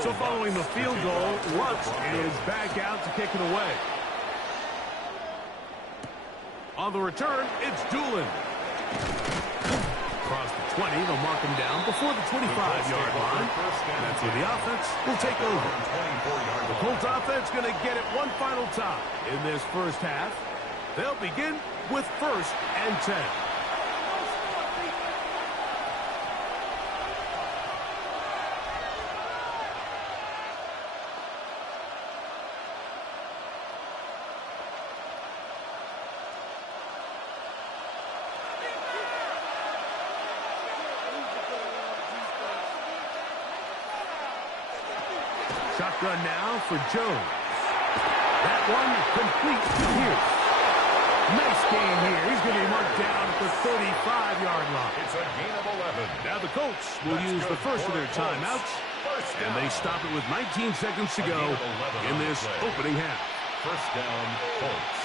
So following the field goal, Lutz is back out to kick it away. On the return, it's Doolin. Across the 20, they'll mark him down before the 25-yard line. That's where the offense will take over. The Colts offense going to get it one final time in this first half. They'll begin with 1st and 10. Shotgun now for Jones. That one complete to Pierce. Nice game here. He's going to be marked down at the 35-yard line. It's a gain of 11. Now the Colts will use the first of their timeouts, and they stop it with 19 seconds to go in this opening half. First down, Colts.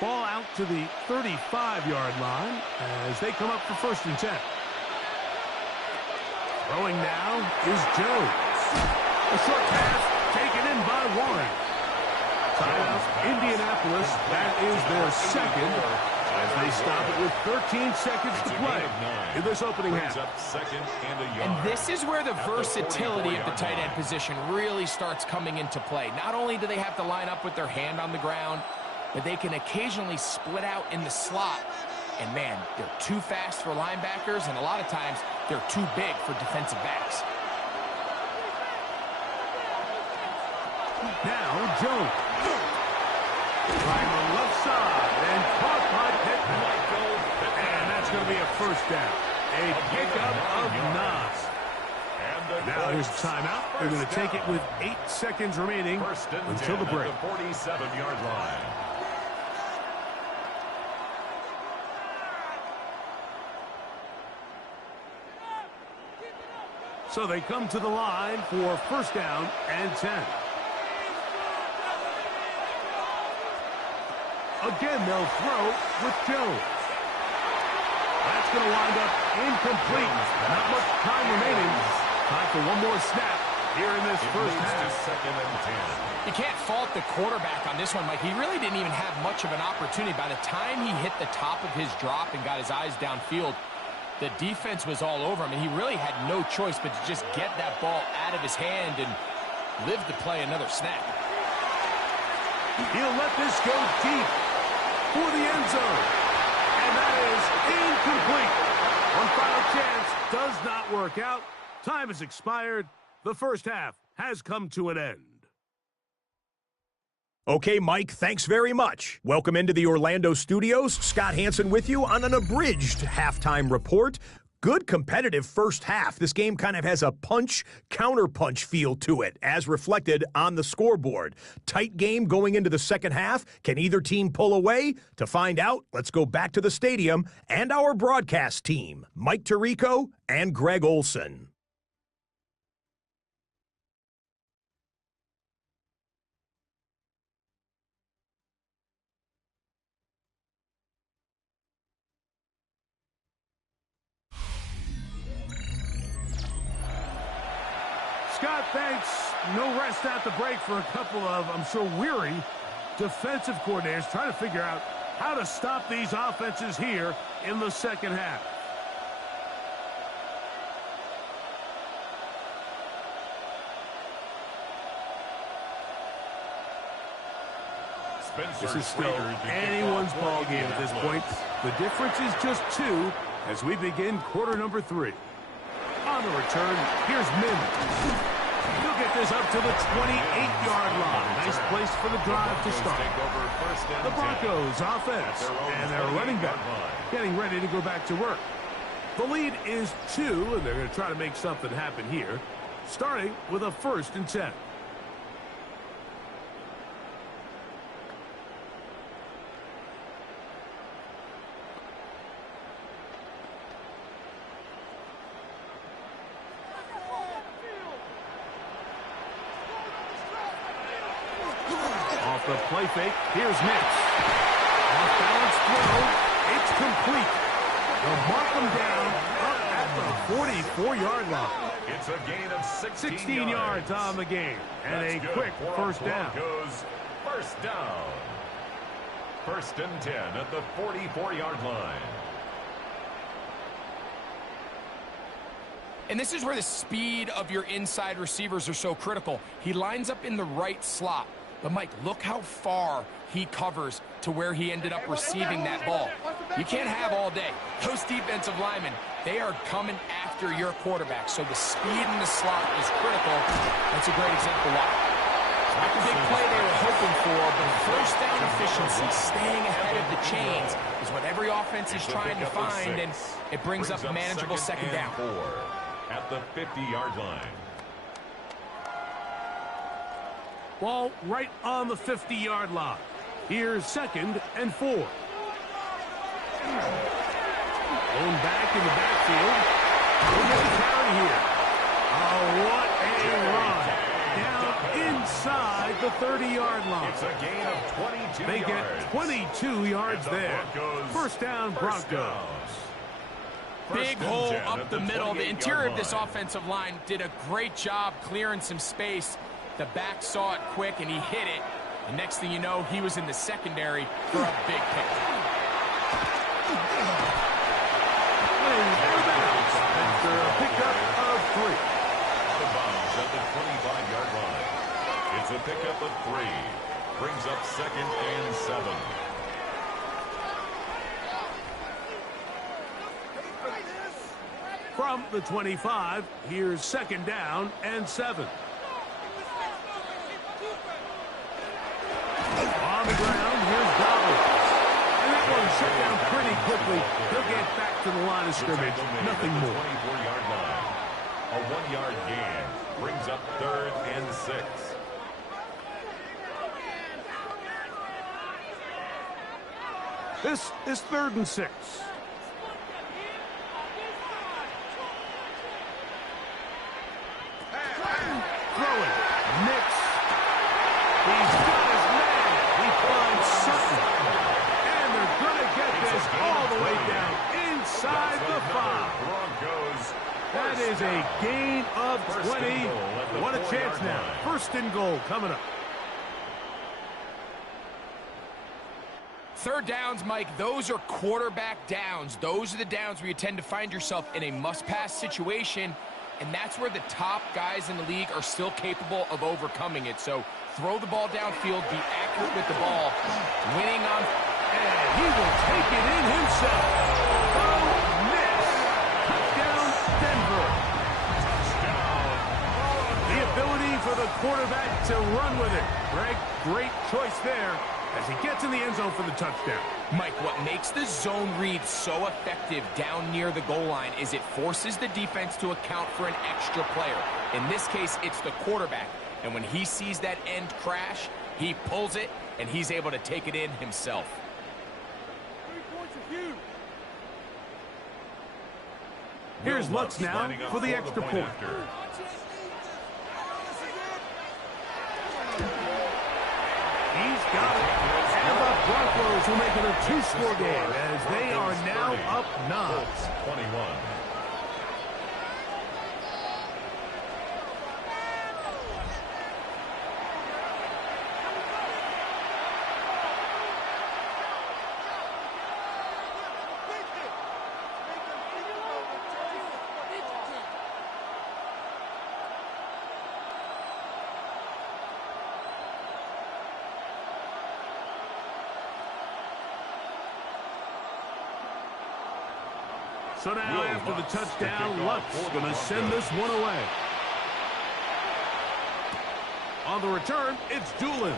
Ball out to the 35-yard line as they come up for 1st and 10. Throwing now is Jones. A short pass taken in by Warren. Timeout, Indianapolis. That is their second as they stop it with 13 seconds to play in this opening half. And this is where the versatility of the tight end position really starts coming into play. Not only do they have to line up with their hand on the ground, but they can occasionally split out in the slot. And, man, they're too fast for linebackers, and a lot of times they're too big for defensive backs. Now, Jones. Trying the left side, and caught by Pittman. And that's going to be a first down. A pickup of 9. Now here's a timeout. They're going to take it with 8 seconds remaining until the break. 47-yard line. So they come to the line for 1st down and 10. Again, they'll throw with Jones. That's going to wind up incomplete. Not much time remaining. Time for one more snap here in this first half. 2nd and 10. You can't fault the quarterback on this one, Mike. He really didn't even have much of an opportunity. By the time he hit the top of his drop and got his eyes downfield, the defense was all over him, and he really had no choice but to just get that ball out of his hand and live to play another snap. He'll let this go deep for the end zone. And that is incomplete. One final chance does not work out. Time has expired. The first half has come to an end. Okay, Mike, thanks very much. Welcome into the Orlando studios. Scott Hansen with you on an abridged halftime report. Good competitive first half. This game kind of has a punch-counterpunch feel to it, as reflected on the scoreboard. Tight game going into the second half. Can either team pull away? To find out, let's go back to the stadium and our broadcast team, Mike Tirico and Greg Olson. Scott, thanks. No rest at the break for a couple of, I'm sure, weary defensive coordinators trying to figure out how to stop these offenses here in the second half. This is still anyone's ball game at this point. The difference is just 2 as we begin quarter number 3. On the return, here's Mims. He'll get this up to the 28-yard line. Nice place for the drive to start. The Broncos offense and their running back getting ready to go back to work. The lead is 2, and they're going to try to make something happen here, starting with a 1st and 10. the play fake. Here's Nix. Off-balance throw. It's complete. They'll mark them down up at the 44-yard line. It's a gain of 16 yards on the game. And That's a quick first down. Goes first down. First and 10 at the 44-yard line. And this is where the speed of your inside receivers are so critical. He lines up in the right slot. But, Mike, look how far he covers to where he ended up receiving that ball. You can't have all day. Those defensive linemen, they are coming after your quarterback. So the speed in the slot is critical. That's a great example why. Not the big play they were hoping for, but first down efficiency, staying ahead of the chains, is what every offense is trying to find, and it brings up a manageable second down. 4 at the 50-yard line. Ball right on the 50-yard line. Here's second and 4. Going back in the backfield. We'll get the carry here. Oh, what a run. Down inside the 30-yard line. It's a gain of 22 They yards. get 22 yards there. First down, Broncos. Big hole up the middle. The interior of this offensive line did a great job clearing some space. The back saw it quick, and he hit it. And next thing you know, he was in the secondary for a big pick. After a pickup of 3. Out of bounds at the 25-yard line. It's a pickup of 3. Brings up second and 7. From the 25, here's second down and 7. On the ground, here's Dobbins. And that one shut down pretty quickly. He'll get back to the line of scrimmage. Nothing more. 24-yard line. A 1-yard gain. Brings up third and 6. This is third and 6. Throwing. Nix. He's got his man. He finds Sutton. And they're going to get this all the way down inside the 5. Broncos. That is a gain of 20. What a chance now. First and goal coming up. Third downs, Mike, those are quarterback downs. Those are the downs where you tend to find yourself in a must-pass situation, and that's where the top guys in the league are still capable of overcoming it. So throw the ball downfield, be accurate with the ball, winning on... And he will take it in himself. Oh, miss. Touchdown, Denver. The ability for the quarterback to run with it. Greg, great choice there as he gets in the end zone for the touchdown. Mike, what makes the zone read so effective down near the goal line is it forces the defense to account for an extra player. In this case, it's the quarterback. And when he sees that end crash, he pulls it, and he's able to take it in himself. 3 points are huge. Here's Lutz now for the extra point. He's got it. And the Broncos will make it a 2-score game as they are now up 9. 21. So now after the touchdown, Lutz going to send this one away. On the return, it's Doolin.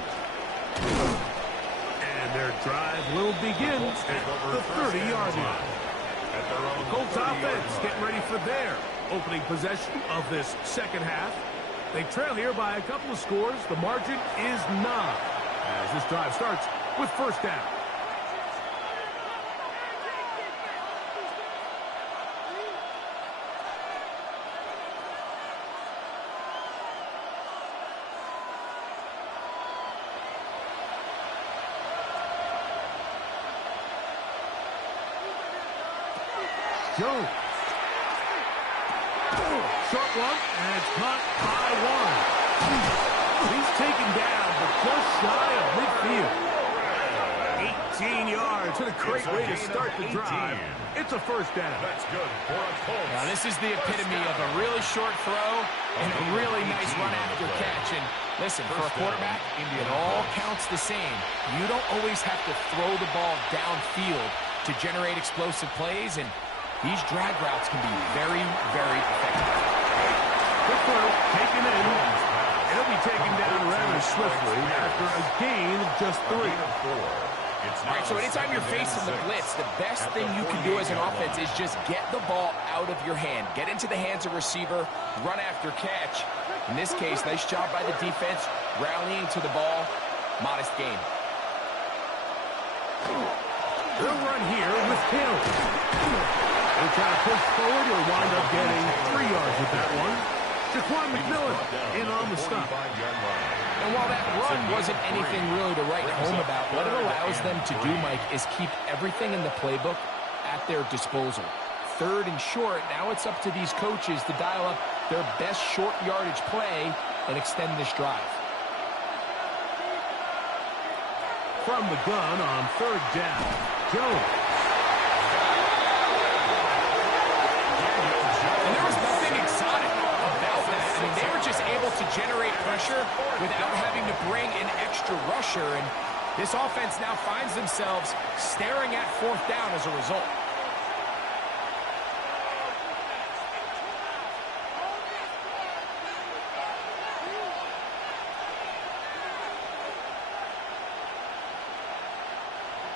And their drive will begin at the 30-yard line. The Colts offense getting ready for their opening possession of this second half. They trail here by a couple of scores. The margin is 9 as this drive starts with first down. Jones. Short one, and it's caught by one. He's taken down, but just shy of midfield. 18 yards. What a great way to start the drive. It's a first down. That's good for a Colts. Now, this is the epitome of a really short throw and a really nice run after catch. And listen, for a quarterback, it all counts the same. You don't always have to throw the ball downfield to generate explosive plays, and these drag routes can be very, very effective. Quick throw, taken in. It'll be taken down rather swiftly after a gain of just 3. All right, so anytime you're facing the blitz, the best thing you can do as an offense is just get the ball out of your hand. Get into the hands of receiver, run after catch. In this case, nice job by the defense, rallying to the ball. Modest gain. They'll run here with Hill. They'll try to push forward. He'll wind up getting 3 yards with that one. Jaquan McMillan in on the stop. And while that run wasn't anything really to write home about, what it allows them to do, Mike, is keep everything in the playbook at their disposal. 3rd and short, now it's up to these coaches to dial up their best short yardage play and extend this drive. From the gun on 3rd down, Jones. And there was nothing exotic about that. I mean, they were just able to generate pressure without having to bring an extra rusher. And this offense now finds themselves staring at 4th down as a result.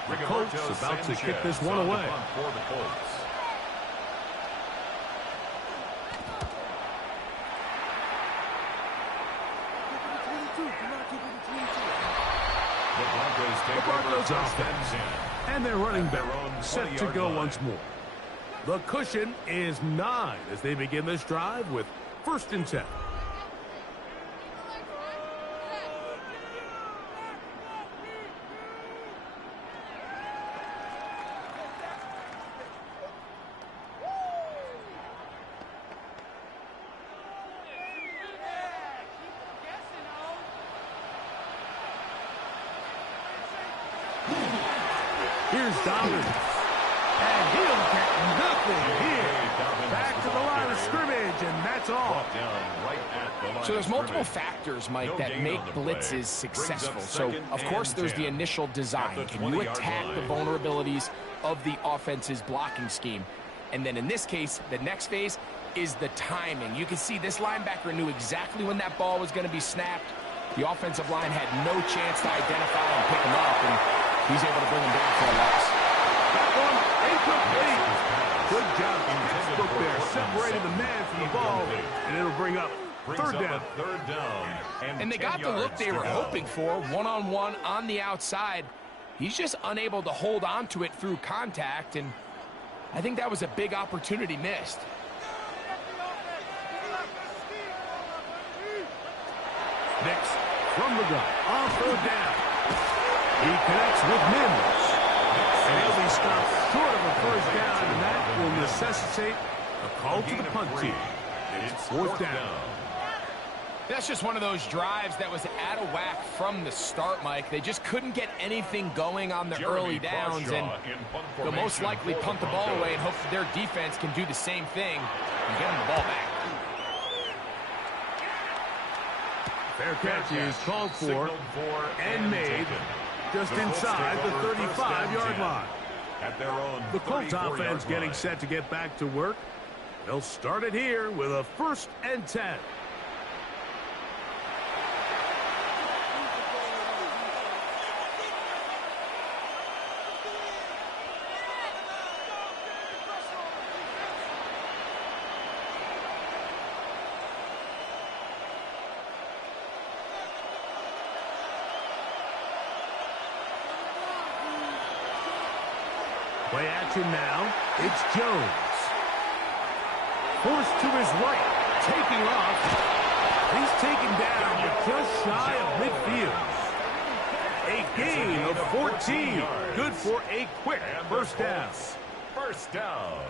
The Colts about to kick this one away. The Broncos offense and their running back set to go once more. The cushion is 9 as they begin this drive with 1st and 10. Here's Dollars. And he'll get nothing here. Back to the line of scrimmage, and that's all. So there's multiple factors, Mike, that make blitzes successful. So, of course, there's the initial design. Can you attack the vulnerabilities of the offense's blocking scheme? And then in this case, the next phase is the timing. You can see this linebacker knew exactly when that ball was going to be snapped. The offensive line had no chance to identify and pick him up, and he's able to bring him down for a loss. That one, incomplete. Good job from Pittsburgh there, separating the man from the ball, and it'll bring up 3rd down. And they got the look they were hoping for, one-on-one on the outside. He's just unable to hold on to it through contact, and I think that was a big opportunity missed. Next, from the gun, on 3rd down. He connects with Mims. And he'll be stopped short of a 1st down, and that will necessitate a call to the punt team. It's 4th down. That's just one of those drives that was out of whack from the start, Mike. They just couldn't get anything going on the early downs, and they'll most likely punt the ball away and hope that their defense can do the same thing and get them the ball back. Fair catch is called for and made just inside the 35-yard line. The Colts offense getting set to get back to work. They'll start it here with a 1st and 10. Play action now. It's Jones. Forced to his right. Taking off. He's taken down but just shy of midfield. A gain of 14. Good for a quick 1st down. 1st down.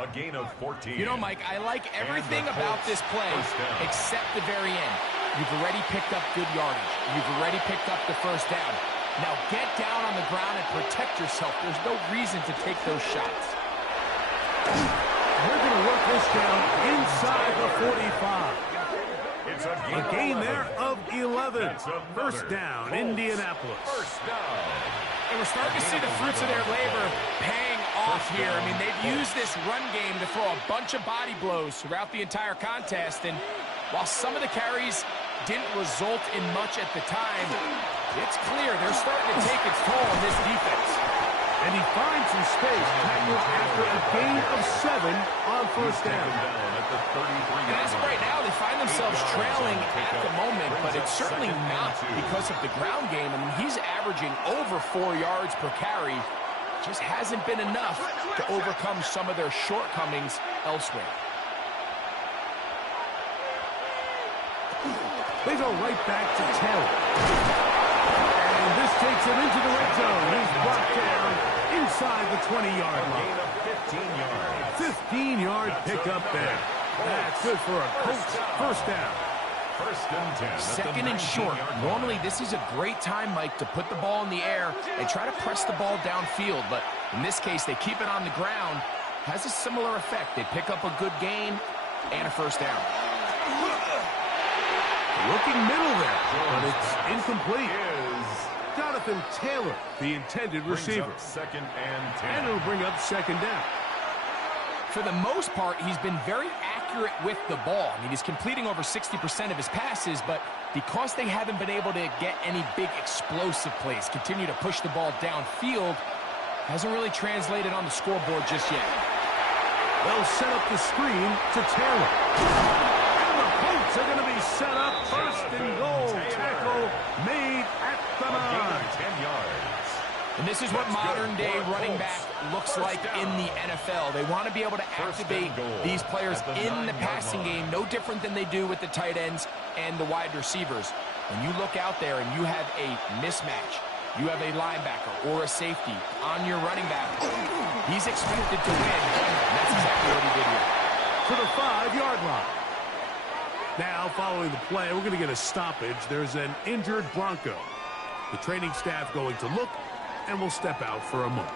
A gain of 14. You know, Mike, I like everything about this play except the very end. You've already picked up good yardage. You've already picked up the first down. Now get down on the ground and protect yourself. There's no reason to take those shots. We're going to work this down inside the 45. It's a gain there of 11. First down, Colts. Indianapolis. First down. And we're starting to see the fruits of their labor paying off here. I mean, they've used this run game to throw a bunch of body blows throughout the entire contest. And while some of the carries didn't result in much at the time, it's clear they're starting to take its toll on this defense. And he finds some space after a gain of 7 on first down. At the 33-yard And as of right now, they find themselves trailing at the moment, but it's certainly not because of the ground game. I mean, he's averaging over 4 yards per carry. Just hasn't been enough to overcome some of their shortcomings elsewhere. They go right back to Taylor. And this takes him into the red zone. He's brought down inside the 20-yard line. Gain of 15 yards. 15-yard pickup there. That's good for a Colts first down. First and 10. Second and short. Normally, this is a great time, Mike, to put the ball in the air and try to press the ball downfield. But in this case, they keep it on the ground. Has a similar effect. They pick up a good gain and a first down. Looking middle there, but it's incomplete. Jonathan Taylor, the intended receiver. Second and 10. And it'll bring up second down. For the most part, he's been very accurate with the ball. I mean, he's completing over 60% of his passes, but because they haven't been able to get any big explosive plays, continue to push the ball downfield, hasn't really translated on the scoreboard just yet. They'll set up the screen to Taylor. And the Colts are going to be set up first and goal. Tackle made at the 9. 10 yards. And this is what modern-day running back looks like in the NFL. They want to be able to activate these players in the passing game, no different than they do with the tight ends and the wide receivers. When you look out there and you have a mismatch, you have a linebacker or a safety on your running back, he's expected to win, and that's exactly what he did here. To the 5-yard line. Now, following the play, we're going to get a stoppage. There's an injured Bronco. The training staff going to look, and we'll step out for a moment.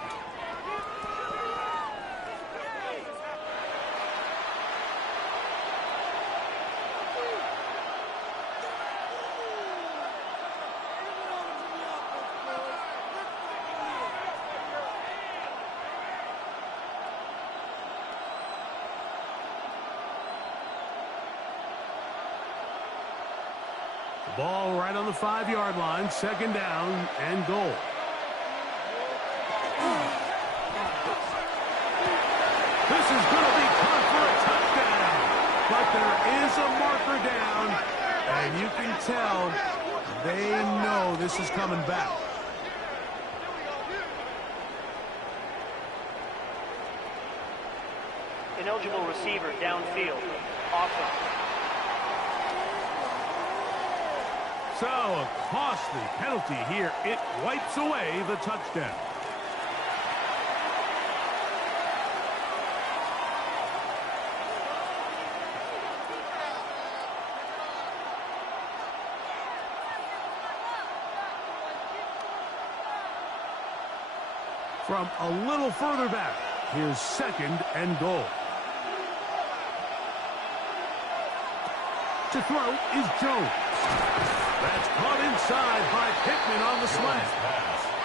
Ball right on the 5-yard line, second down and goal. This is going to be caught for a touchdown. But there is a marker down, and you can tell they know this is coming back. Ineligible receiver downfield. Offense. So, a costly penalty here. It wipes away the touchdown. From a little further back, here's second and goal. To throw is Jones. That's caught inside by Pittman on the slant.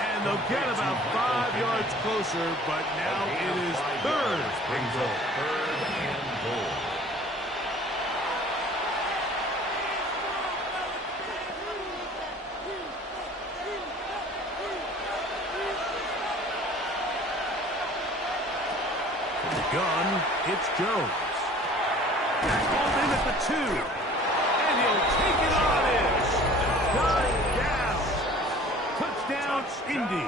And they'll get about 5 yards closer, but now it is third and goal. Third and goal. From the gun, it's Jones. Tackled in at the 2. And he'll take it on in. Touchdown, Indy.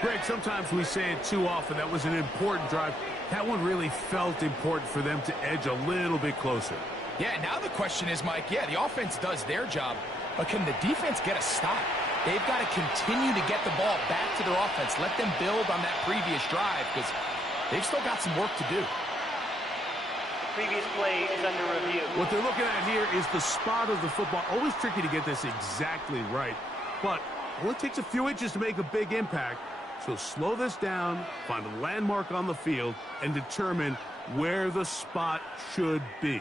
Greg, sometimes we say it too often. That was an important drive. That one really felt important for them to edge a little bit closer. Yeah, now the question is, Mike, yeah, the offense does their job, but can the defense get a stop? They've got to continue to get the ball back to their offense. Let them build on that previous drive, because they've still got some work to do. Previous play is under review. What they're looking at here is the spot of the football. Always tricky to get this exactly right, but it only takes a few inches to make a big impact. So slow this down, find a landmark on the field, and determine where the spot should be.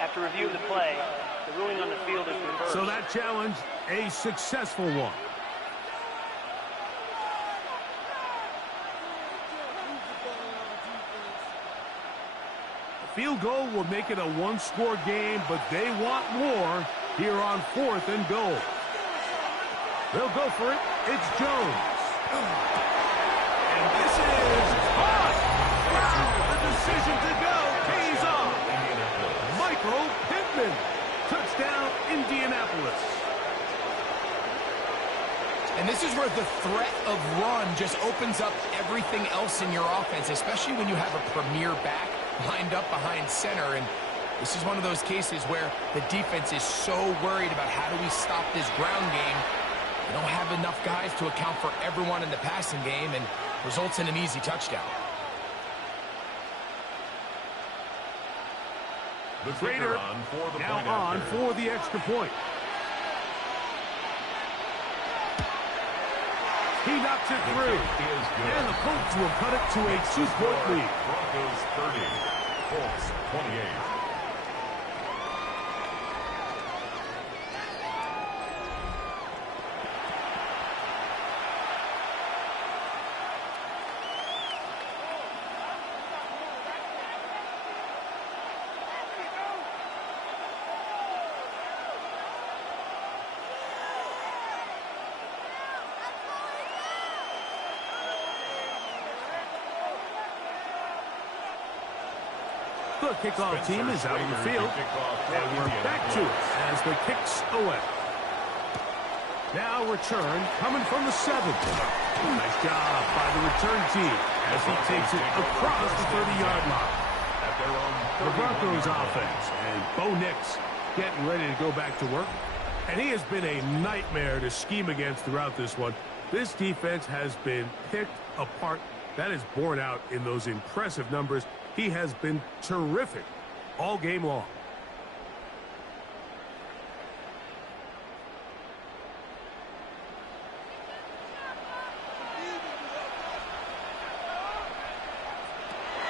After review of the play, the ruling on the field is reversed. So that challenge, a successful one. Field goal will make it a one-score game, but they want more here on 4th and goal. They'll go for it. It's Jones. And this is caught. The decision to go pays off. Michael Pittman. Touchdown, Indianapolis. And this is where the threat of run just opens up everything else in your offense, especially when you have a premier back lined up behind center. And this is one of those cases where the defense is so worried about how do we stop this ground game. They don't have enough guys to account for everyone in the passing game, and results in an easy touchdown. The Raider now on for the extra point. He knocks it through. And the Colts will cut it to a 2-point lead. Broncos 30, Colts 28. The kickoff team is out on the field, and we're back to it as the kick's away. Now return coming from the 7. Nice job by the return team as he takes it across the 30-yard line. The Broncos offense, and Bo Nix getting ready to go back to work. And he has been a nightmare to scheme against throughout this one. This defense has been picked apart. That is borne out in those impressive numbers. He has been terrific all game long.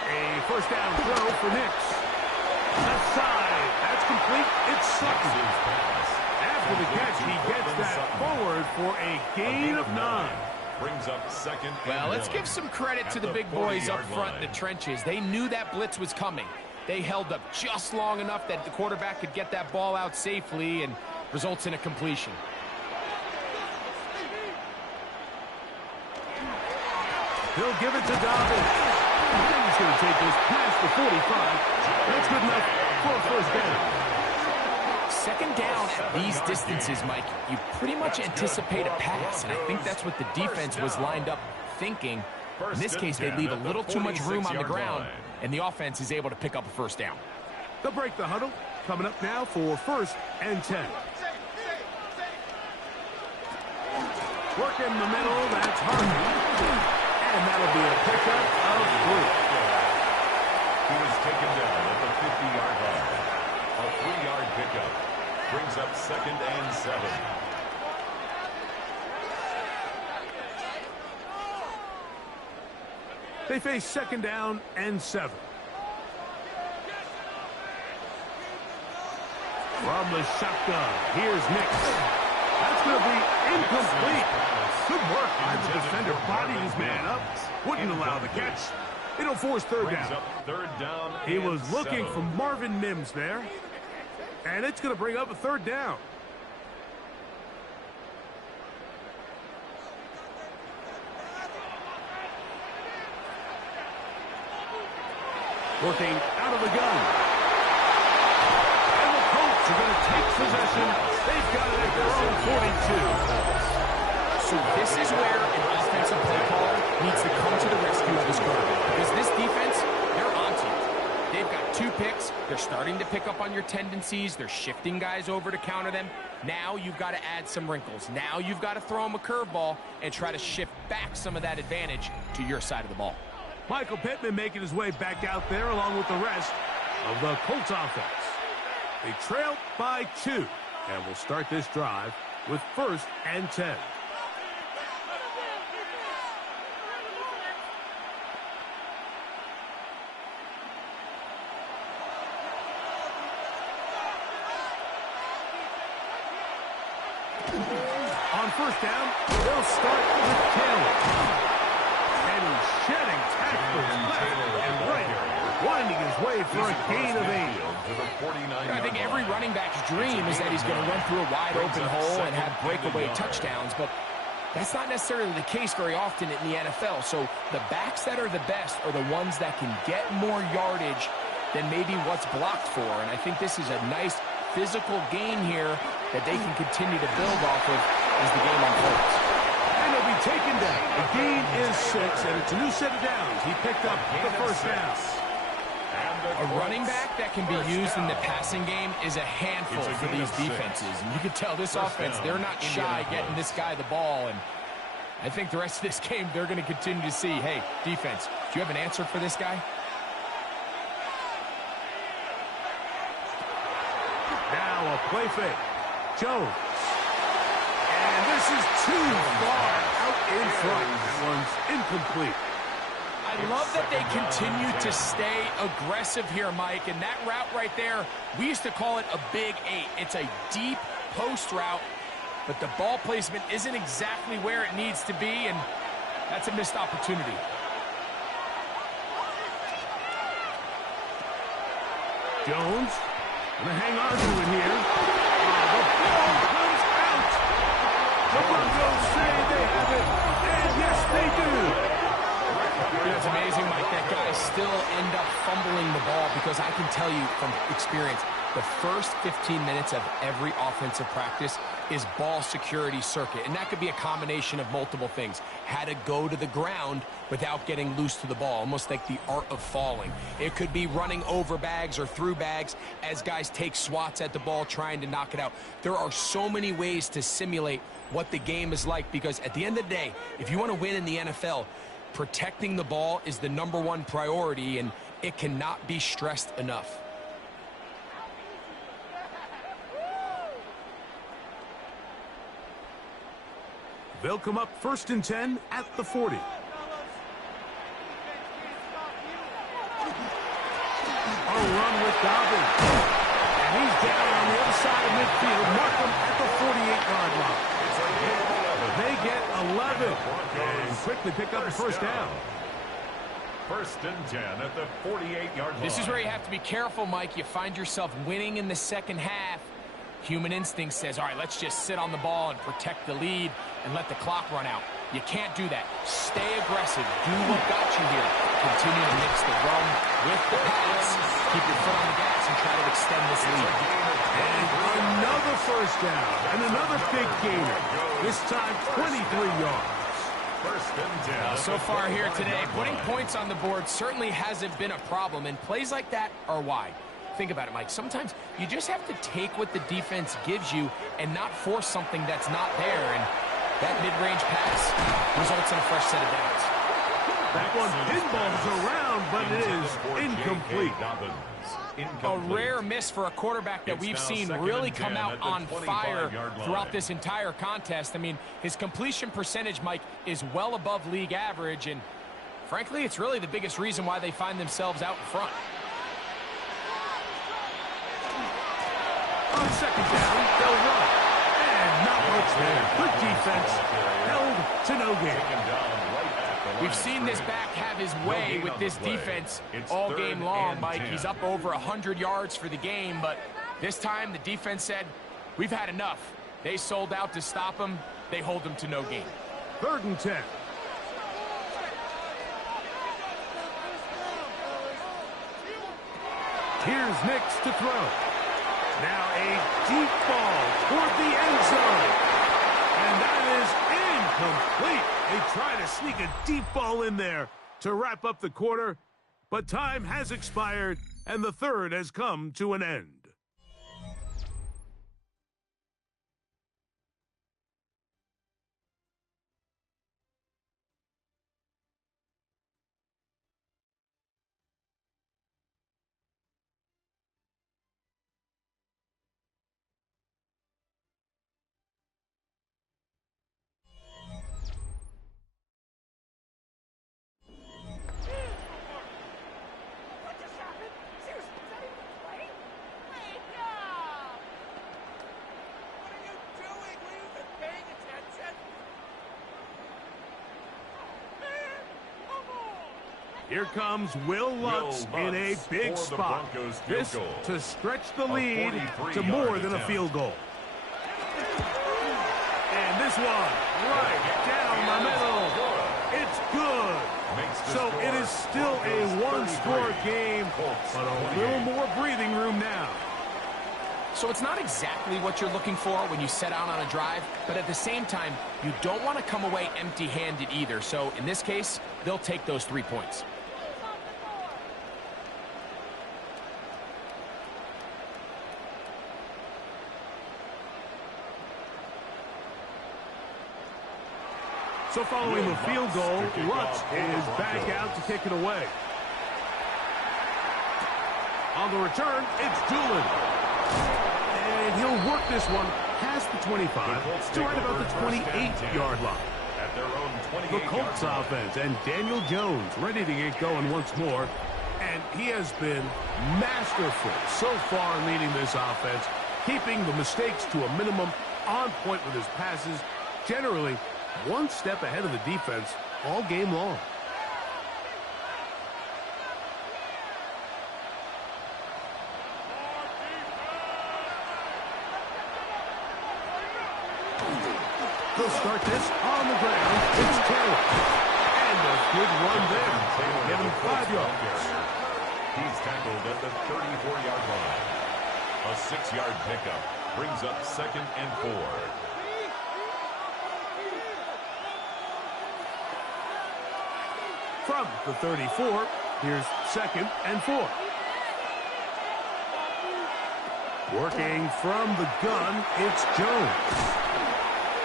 A first down throw for Nix. Left side. That's complete. It's Sutton. After the catch, he gets that forward for a gain of 9. Brings up second. Well, let's give some credit to the big boys up front in the trenches. They knew that blitz was coming. They held up just long enough that the quarterback could get that ball out safely and results in a completion. He'll give it to Dobbins. He's going to take this past the 45. That's good enough for a first down. Second down at these distances, Mike, you pretty much anticipate a pass, and I think that's what the defense was lined up thinking. In this case, they leave a little too much room on the ground, and the offense is able to pick up a first down. They'll break the huddle. Coming up now for 1st and 10. Work in the middle, that's Harvey. And that'll be a pickup of 3. He was taken down at the 50-yard line. A 3-yard pickup. Brings up second and 7. They face second down and 7. From the shotgun, here's Nix. That's going to be incomplete. Good work by the defender. Bodied his man up. Wouldn't allow the catch. It'll force third down. He was looking for Marvin Mims there. And it's going to bring up a third down. Working out of the gun. And the Colts are going to take possession. They've got it at their own 42. So this is where an offensive play caller needs to come to the rescue of his quarterback. Because this defense, they're onto it. They've got 2 picks. They're starting to pick up on your tendencies. They're shifting guys over to counter them. Now you've got to add some wrinkles. Now you've got to throw them a curveball and try to shift back some of that advantage to your side of the ball. Michael Pittman making his way back out there along with the rest of the Colts offense. They trail by 2, and will start this drive with 1st and 10. On 1st down, they'll start with Taylor. And he's shedding tackles left and right, winding his way for a gain of 8. I think every running back's dream is that he's going to run through a wide open hole and have breakaway touchdowns, but that's not necessarily the case very often in the NFL. So the backs that are the best are the ones that can get more yardage than maybe what's blocked for. And I think this is a nice physical gain here that they can continue to build off of as the game unfolds. And he'll be taken down. The gain is 6, and it's a new set of downs. He picked up the 1st down. A running back that can be used in the passing game is a handful for these defenses. And you can tell this offense, they're not shy getting this guy the ball. And I think the rest of this game, they're going to continue to see, hey, defense, do you have an answer for this guy? Now a play fake. Jones. And this is too far out in front. That one's incomplete. I love that they continue to stay aggressive here, Mike. And that route right there, we used to call it a big 8. It's a deep post route, but the ball placement isn't exactly where it needs to be, and that's a missed opportunity. Jones gonna hang on to it here. The ball comes out. The Broncos say they have it, and yes, they do. It's amazing, Mike, that guys still end up fumbling the ball, because I can tell you from experience, the first 15 minutes of every offensive practice is ball security circuit, and that could be a combination of multiple things. How to go to the ground without getting loose to the ball, almost like the art of falling. It could be running over bags or through bags as guys take swats at the ball trying to knock it out. There are so many ways to simulate what the game is like, because at the end of the day, if you want to win in the NFL, protecting the ball is the #1 priority, and it cannot be stressed enough. They'll come up 1st and 10 at the 40. A run with Dobbins. And he's down on the other side of midfield. Mark him at the 48-yard line. They get 11 and quickly pick up the 1st down. 1st and 10 at the 48-yard line. This is where you have to be careful, Mike. You find yourself winning in the second half. Human instinct says, all right, let's just sit on the ball and protect the lead and let the clock run out. You can't do that. Stay aggressive. Do what got you here. Continue to mix the run with the pass. Keep your foot on the gas and try to extend this lead. And another 1st down and another big gainer. This time 23 yards. 1st and 10. So far here today, putting points on the board certainly hasn't been a problem, and plays like that are why. Think about it, Mike. Sometimes you just have to take what the defense gives you and not force something that's not there, and that mid-range pass results in a fresh set of downs. That one pinballs around, but it is incomplete. A rare miss for a quarterback that we've seen really come out on fire throughout this entire contest. I mean, his completion percentage, Mike, is well above league average, and frankly, it's really the biggest reason why they find themselves out in front. On 2nd down, they'll run. And not much there. Good defense. Held to no gain. We've seen this back have his way with this defense all game long, Mike. He's up over 100 yards for the game, but this time the defense said, we've had enough. They sold out to stop him. They hold him to no gain. 3rd and 10. Here's Nix to throw. Now a deep ball toward the end zone. And that is incomplete. They try to sneak a deep ball in there to wrap up the quarter, but time has expired, and the third has come to an end. Here comes Will Lutz in a big spot. This to stretch the lead to more than a field goal. And this one right down the middle. It's good. So it is still a one-score game, but a little more breathing room now. So it's not exactly what you're looking for when you set out on a drive, but at the same time, you don't want to come away empty-handed either. So in this case, they'll take those 3 points. So following the field goal, Lutz is back out to kick it away. On the return, it's Doolin. And he'll work this one past the 25 to right about the 28-yard line. At their own 28 The Colts offense and Daniel Jones ready to get going once more. And he has been masterful so far leading this offense, keeping the mistakes to a minimum, on point with his passes, generally one step ahead of the defense all game long. They'll start this on the ground. It's Taylor. And a good run there. Give him 5 yards. He's tackled at the 34-yard line. A 6-yard pickup brings up 2nd and 4. From the 34, here's 2nd and 4. Working from the gun, it's Jones.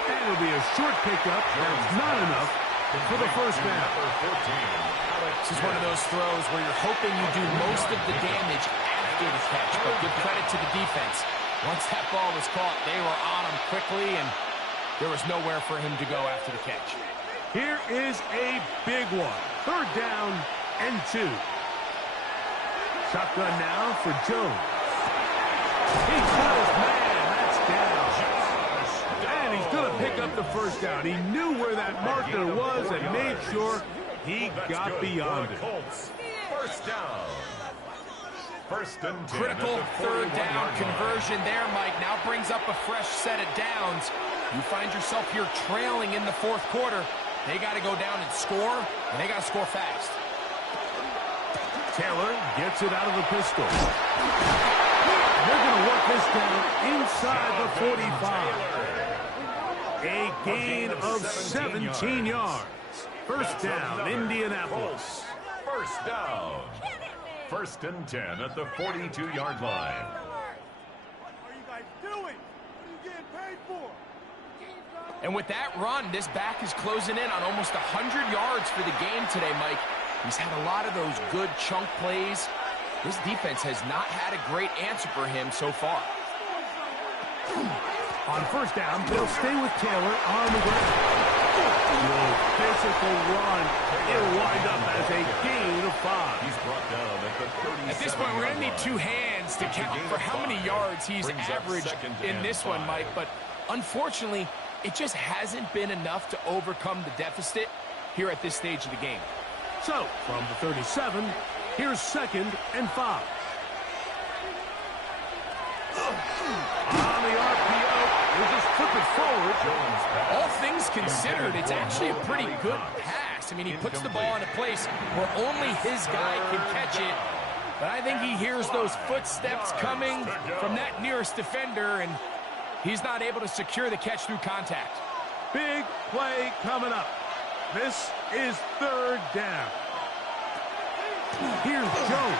And it'll be a short pickup. That's not enough for the first down. This is one of those throws where you're hoping you do most of the damage after the catch, but give credit to the defense. Once that ball was caught, they were on him quickly, and there was nowhere for him to go after the catch. Here is a big one. 3rd down and 2. Shotgun now for Jones. He's got his man. That's down. And he's going to pick up the first down. He knew where that marker was and made sure he got beyond it. First down. 1st and 10. Critical 3rd down conversion there, Mike. Now brings up a fresh set of downs. You find yourself here trailing in the 4th quarter. They got to go down and score, and they got to score fast. Taylor gets it out of the pistol. They're going to work this down inside the 45. A gain of 17 yards. First down, Indianapolis. First down. 1st and 10 at the 42-yard line. What are you guys doing? What are you getting paid for? And with that run, this back is closing in on almost 100 yards for the game today, Mike. He's had a lot of those good chunk plays. This defense has not had a great answer for him so far. On first down, they'll stay with Taylor on the ground. The physical run. It'll wind up as a gain of 5. He's brought down at the 37. At this point, we're going to need 2 hands to count for how many yards he's averaged in this one, Mike. But unfortunately, it just hasn't been enough to overcome the deficit here at this stage of the game. So, from the 37, here's 2nd and 5. On the RPO, we'll just flip it forward. All things considered, it's actually a pretty good pass. I mean, he puts the ball in a place where only his guy can catch it. But I think he hears those footsteps coming from that nearest defender, and he's not able to secure the catch through contact. Big play coming up. This is 3rd down. Here's Jones.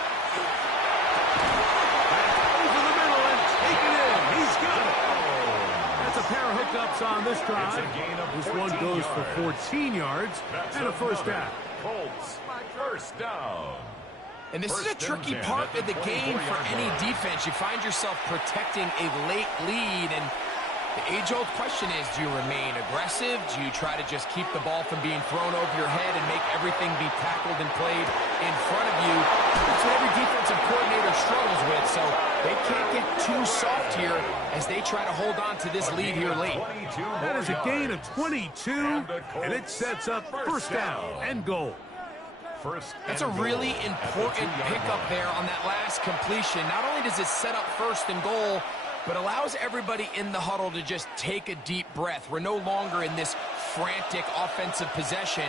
on this drive. This one goes for 14 yards and a first down. Colts, first down. And this is a tricky part of the game for any defense. You find yourself protecting a late lead, and the age-old question is, do you remain aggressive? Do you try to just keep the ball from being thrown over your head and make everything be tackled and played in front of you? That's what every defensive coordinator struggles with, so they can't get too soft here as they try to hold on to this lead here late. That is a gain of 22, and it sets up first down and goal. That's a really important pickup there on that last completion. Not only does it set up first and goal, but allows everybody in the huddle to just take a deep breath. We're no longer in this frantic offensive possession.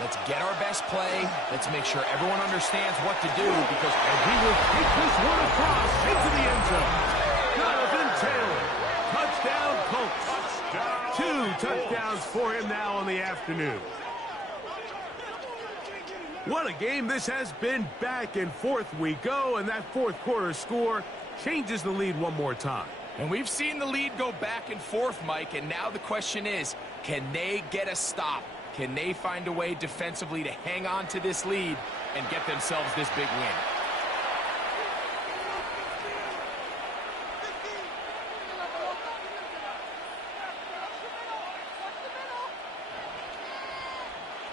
Let's get our best play. Let's make sure everyone understands what to do, because he will take this one across into the end zone. Jonathan Taylor, touchdown Colts. 2 touchdowns for him now on the afternoon. What a game this has been. Back and forth we go, and that fourth quarter score changes the lead one more time. And we've seen the lead go back and forth, Mike, and now the question is, can they get a stop? Can they find a way defensively to hang on to this lead and get themselves this big win?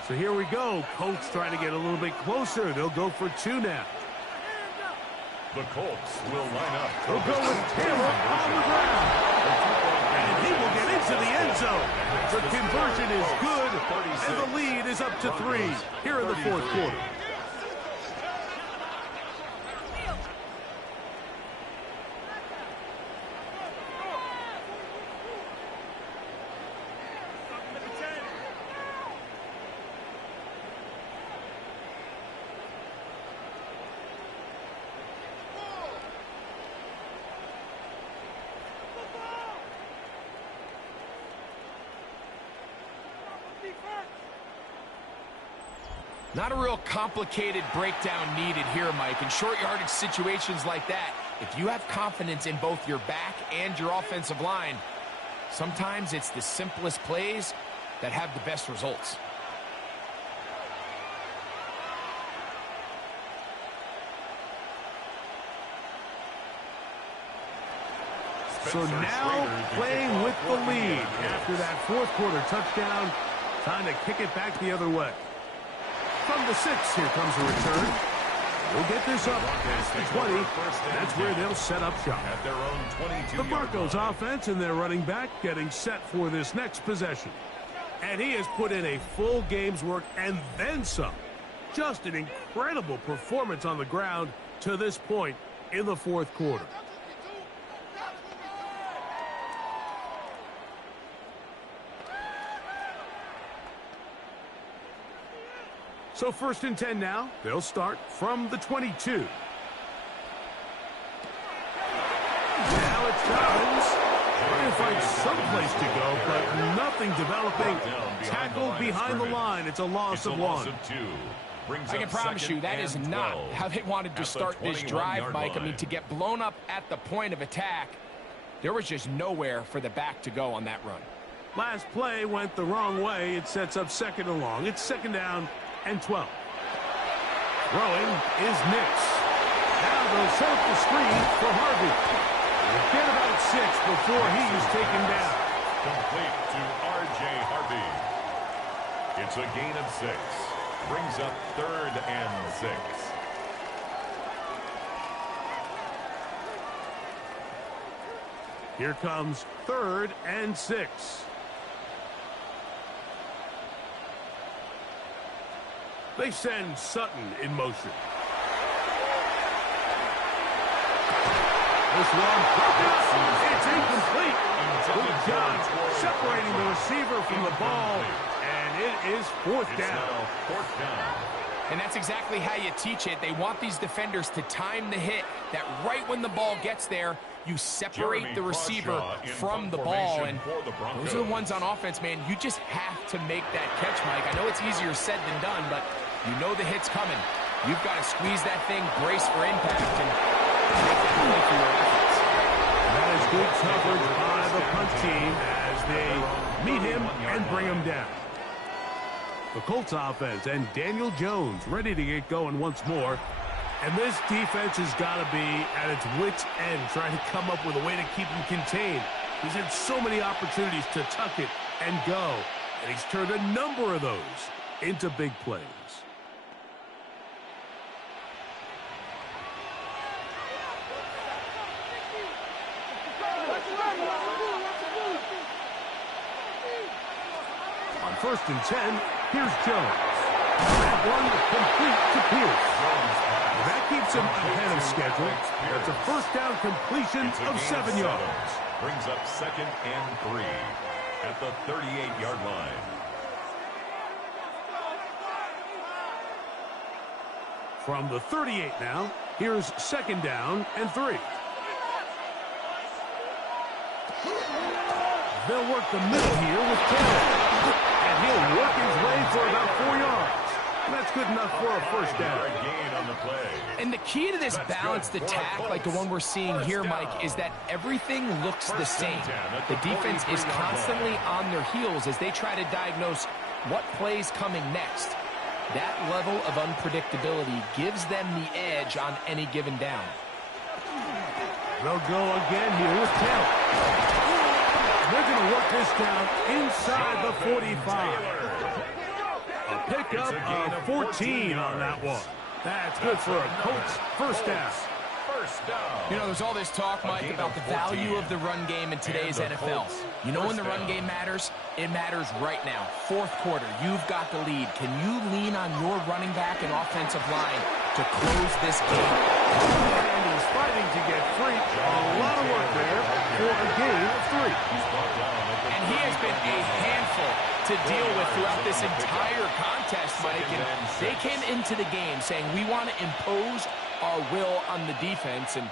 So here we go. Colts trying to get a little bit closer. They'll go for 2 now. The Colts will line up. They'll go with Taylor on the ground. And he will get into the end zone. The conversion is good, and the lead is up to 3 here in the fourth quarter. Not a real complicated breakdown needed here, Mike. In short yardage situations like that, if you have confidence in both your back and your offensive line, sometimes it's the simplest plays that have the best results. So now playing with the lead after that fourth quarter touchdown, time to kick it back the other way. From the 6, here comes a return. We'll get this up past the 20. That's where they'll set up shop. At their own 22. The Broncos offense and their running back getting set for this next possession. And he has put in a full game's work and then some. Just an incredible performance on the ground to this point in the fourth quarter. So 1st and 10 now. They'll start from the 22. Now it's Dobbins. Trying to find someplace to go, but nothing developing. Tackled behind the line. It's a loss of 1. I can promise you that is not how they wanted to start this drive, Mike. I mean, to get blown up at the point of attack, there was just nowhere for the back to go on that run. Last play went the wrong way. It sets up 2nd and long. It's 2nd down and 12. Throwing is Nix. Now they'll set up the screen for Harvey. We'll get about 6 before he's taken down. Complete to R.J. Harvey. It's a gain of 6. Brings up 3rd and 6. Here comes 3rd and 6. They send Sutton in motion. This one, it's incomplete. Good job separating the receiver from the ball, and it is 4th down. 4th down. And that's exactly how you teach it. They want these defenders to time the hit, that right when the ball gets there, you separate the receiver from the ball. And those are the ones on offense, man. You just have to make that catch, Mike. I know it's easier said than done, but you know the hit's coming. You've got to squeeze that thing, brace for impact, and make that play for your offense. That is good coverage by the punt team as they meet him and bring him down. The Colts offense and Daniel Jones ready to get going once more. And this defense has got to be at its wits' end, trying to come up with a way to keep him contained. He's had so many opportunities to tuck it and go, and he's turned a number of those into big plays. On 1st and 10, here's Jones. That one complete to Pierce. That keeps him ahead of schedule. That's a first down completion of 7 yards. Brings up 2nd and 3 at the 38-yard line. From the 38 now, here's 2nd down and 3. They'll work the middle here with Taylor. And he'll work his way for about 4 yards. That's good enough for a first down. And the key to this balanced attack, like the one we're seeing here, Mike, is that everything looks the same. The defense is constantly on their heels as they try to diagnose what play's coming next. That level of unpredictability gives them the edge on any given down. They'll go again here with Taylor. They're going to work this down inside the 45. A pickup of 14 on that one. That's good for a Colts first down. You know, there's all this talk, Mike, about the value of the run game in today's NFL. You know when the run game matters? It matters right now. 4th quarter, you've got the lead. Can you lean on your running back and offensive line to close this game? And he's fighting to get free. A lot of work there for a gain of 3. And he has been a handful to deal with throughout this entire contest, Mike. And they came into the game saying, we want to impose our will on the defense, and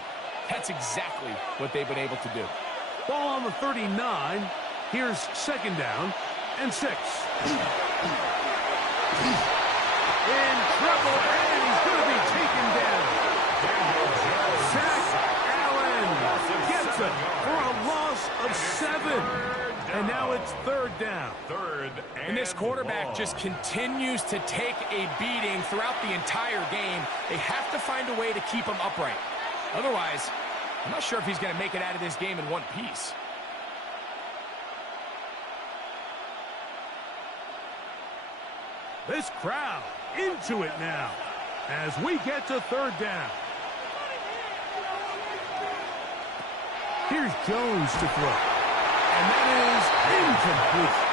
that's exactly what they've been able to do. Ball on the 39. Here's 2nd down and 6. In trouble, and he's going to be taken down. Zach Allen gets it for a loss of 7. And now it's 3rd down. And this quarterback just continues to take a beating throughout the entire game. They have to find a way to keep him upright. Otherwise, I'm not sure if he's going to make it out of this game in one piece. This crowd into it now as we get to 3rd down. Here's Jones to throw. And that is incomplete.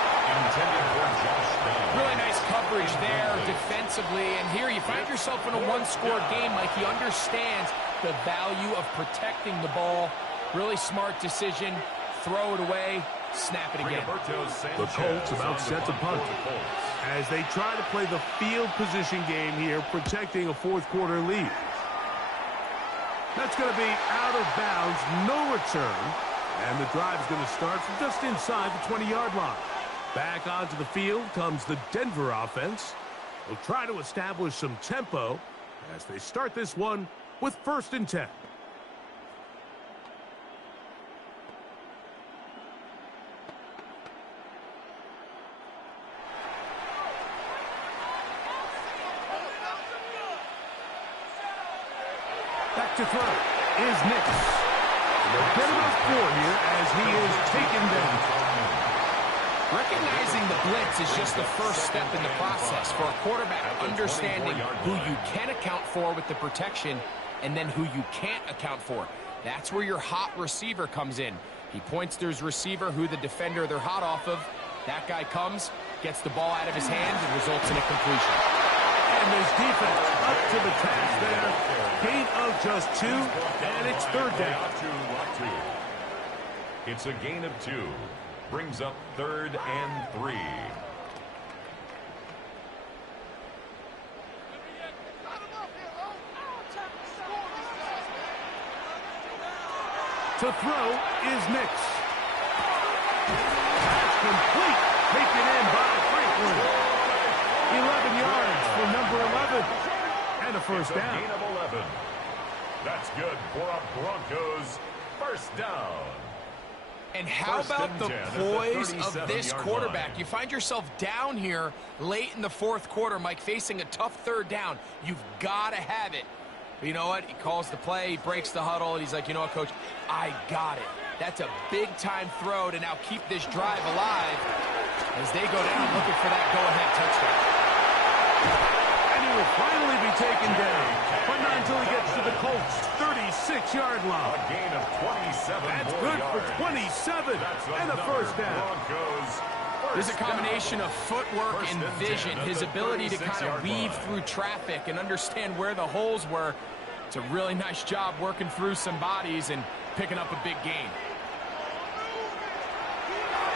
Really nice coverage there defensively. And here you find yourself in a one-score game, Mike. He understands the value of protecting the ball. Really smart decision. Throw it away. Snap it again. The Colts about set to punt as they try to play the field position game here, protecting a 4th quarter lead. That's going to be out of bounds, no return. And the drive is going to start from just inside the 20-yard line. Back onto the field comes the Denver offense. They'll try to establish some tempo as they start this one with 1st and 10. Back to throw is Nix. They'll get him up 4 here as he is taken down. Recognizing the blitz is just the first step in the process for a quarterback understanding who you can account for with the protection and then who you can't account for. That's where your hot receiver comes in. He points to his receiver who the defender they're hot off of. That guy comes, gets the ball out of his hands, and results in a completion. And this defense up to the task there. Gain of just 2, and it's 3rd down. It's a gain of 2. Brings up 3rd and 3. To throw is Nix. That's complete. Taken in by Franklin. 11 yards for number 11. And a first down. Gain of 11. That's good for a Broncos first down. And how about the poise of this quarterback? You find yourself down here late in the fourth quarter, Mike, facing a tough third down. You've got to have it. But you know what? He calls the play, he breaks the huddle, and he's like, you know what, Coach? I got it. That's a big-time throw to now keep this drive alive as they go down looking for that go-ahead touchdown. And he will finally be taken down, but not until he gets to the Colts' 36-yard line. A gain of 27 That's more good for yards. 27 and a first down. There's a combination of footwork and vision, his ability to kind of weave through traffic and understand where the holes were. It's a really nice job working through some bodies and picking up a big gain.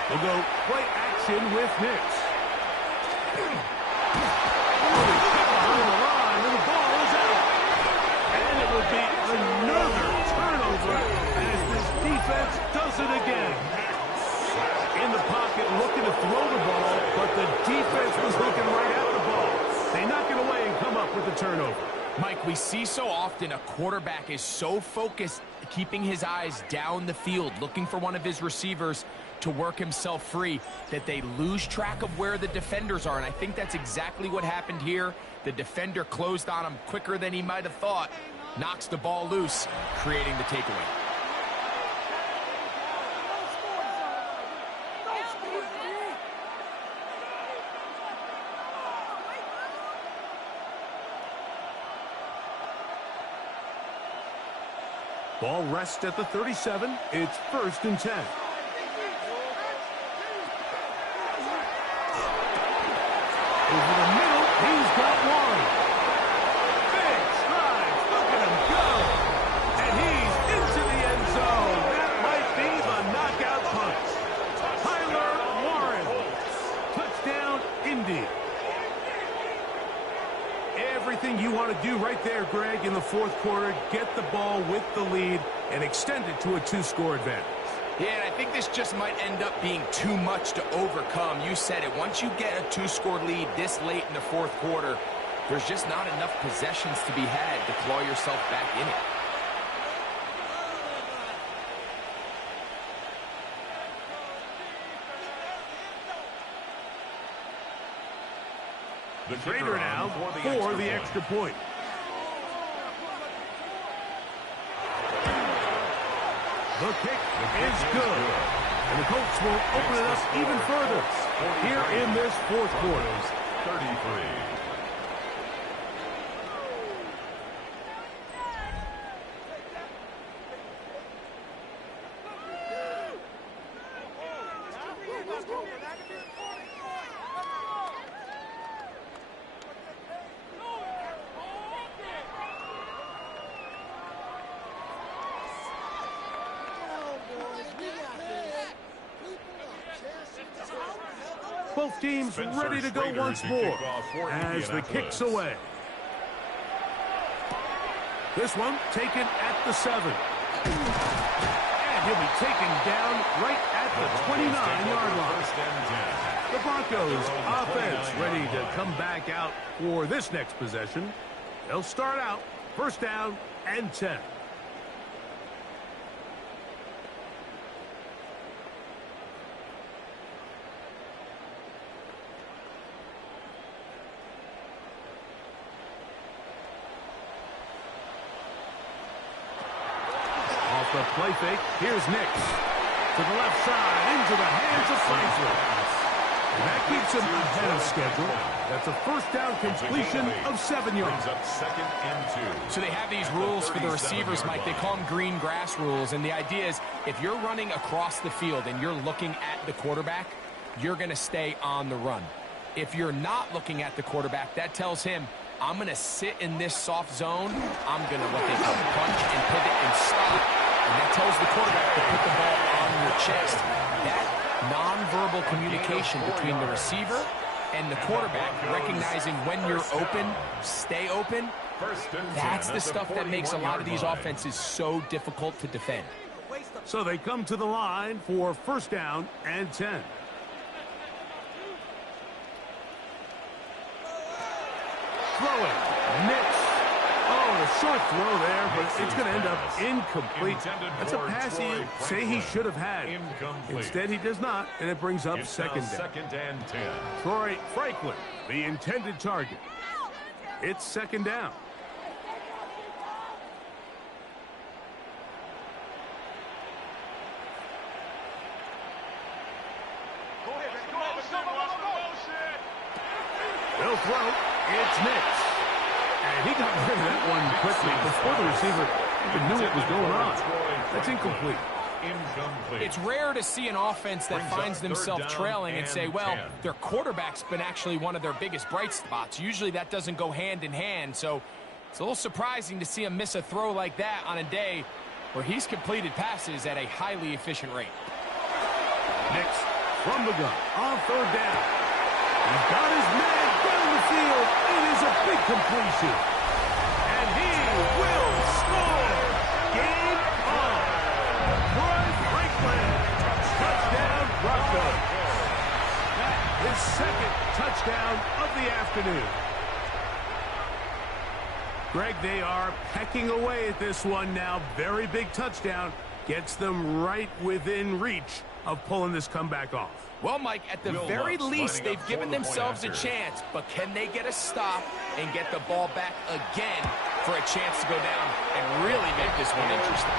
We'll go play action with Nix. And the ball is out. And it will be another turnover as this defense does it again. In the pocket looking to throw the ball, but the defense was looking right at the ball. They knock it away and come up with the turnover. Mike, we see so often a quarterback is so focused, keeping his eyes down the field, looking for one of his receivers to work himself free, that they lose track of where the defenders are. And I think that's exactly what happened here. The defender closed on him quicker than he might have thought, knocks the ball loose, creating the takeaway. Ball rests at the 37. It's 1st and 10. Over the middle, he's got one. Big stride. Look at him go. And he's into the end zone. That might be the knockout punch. Tyler Warren. Touchdown, Indy. Everything you want to do right there, Greg, in the fourth quarter. Get the ball with the lead and extend it to a 2-score advantage. Yeah, and I think this just might end up being too much to overcome. You said it. Once you get a 2-score lead this late in the fourth quarter, there's just not enough possessions to be had to claw yourself back in it. The Trader now for the extra point. The kick is good. And the Colts will open it up even further here in this fourth quarter. 33. Both teams ready to go once more as the kick's away. This one taken at the 7. And he'll be taken down right at the 29-yard line. The Broncos offense ready to come back out for this next possession. They'll start out 1st down and 10. The play fake. Here's Nix. To the left side, into the hands of Franklin. And that keeps him ahead of schedule. That's a 1st down completion of 7 yards. Up 2nd and 2. So they have these rules for the receivers, Mike. They call them green grass rules. And the idea is if you're running across the field and you're looking at the quarterback, you're going to stay on the run. If you're not looking at the quarterback, that tells him, I'm going to sit in this soft zone. I'm going to what they call punch and pivot and stop. And that tells the quarterback to put the ball on your chest. That nonverbal communication between the receiver and the quarterback, recognizing when you're open, stay open, that's the stuff that makes a lot of these offenses so difficult to defend. So they come to the line for 1st down and 10. Throwing. Nix. Oh, to short throw there, but it's going to end up incomplete. That's a pass he'd say he should have had. Instead, he does not, and it brings up second down. Second and 10. Troy Franklin, the intended target. It's second down. They'll throw. It's Nix. And he got rid of that one quickly before the receiver even knew what was going on. That's incomplete. It's rare to see an offense that finds themselves trailing and say, well, their quarterback's been actually one of their biggest bright spots. Usually that doesn't go hand in hand, so it's a little surprising to see him miss a throw like that on a day where he's completed passes at a highly efficient rate. Nix from the gun on third down. He's got his man down the field. It is a big completion. And he will score. Game on. Troy Franklin. Touchdown, Broncos. That is second touchdown of the afternoon. Greg, they are pecking away at this one now. Very big touchdown. Gets them right within reach of pulling this comeback off. Well, Mike, at the very least, they've given themselves a chance, but can they get a stop and get the ball back again for a chance to go down and really make this one interesting?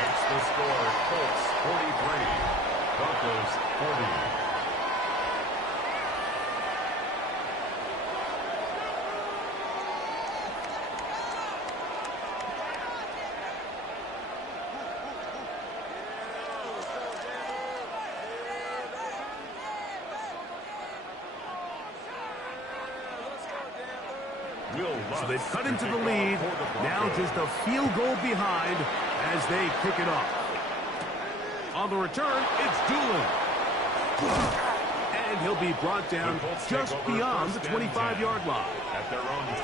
Makes the score Colts 43, Broncos 40. So they've cut into the lead. Now just a field goal behind as they kick it off. On the return, it's Doolin. And he'll be brought down just beyond the 25-yard line.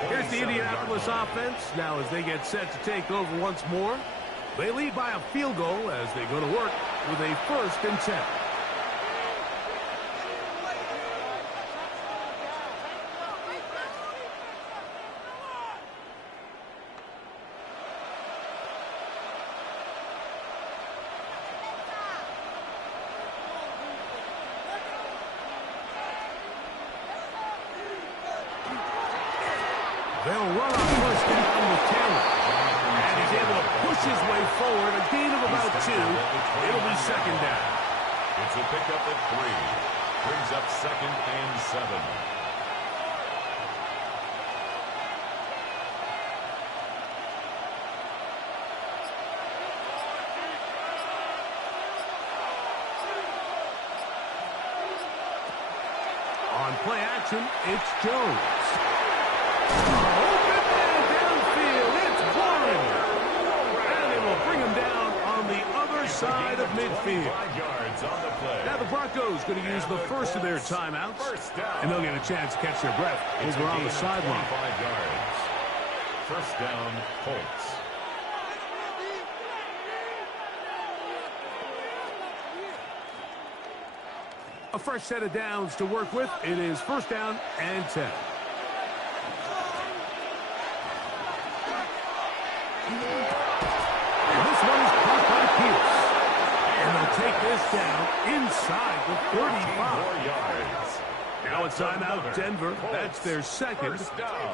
Here's the Indianapolis offense. Now as they get set to take over once more, they lead by a field goal as they go to work with a 1st and 10. They'll run on 1st and 10 with Taylor. And he's able to push his way forward. A gain of about 2. It'll be second down. It's a pickup at 3. Brings up 2nd and 7. On play action, it's Jones. Open man downfield, it's Warren. And they will bring him down on the other side of midfield. Now the Broncos going to use the first of their timeouts, and they'll get a chance to catch their breath over on the sideline. 1st down, Colts. A fresh set of downs to work with. It is 1st down and 10. And this one is caught by Pierce. And they'll take this down inside the 35. Now it's timeout Denver. That's their 2nd.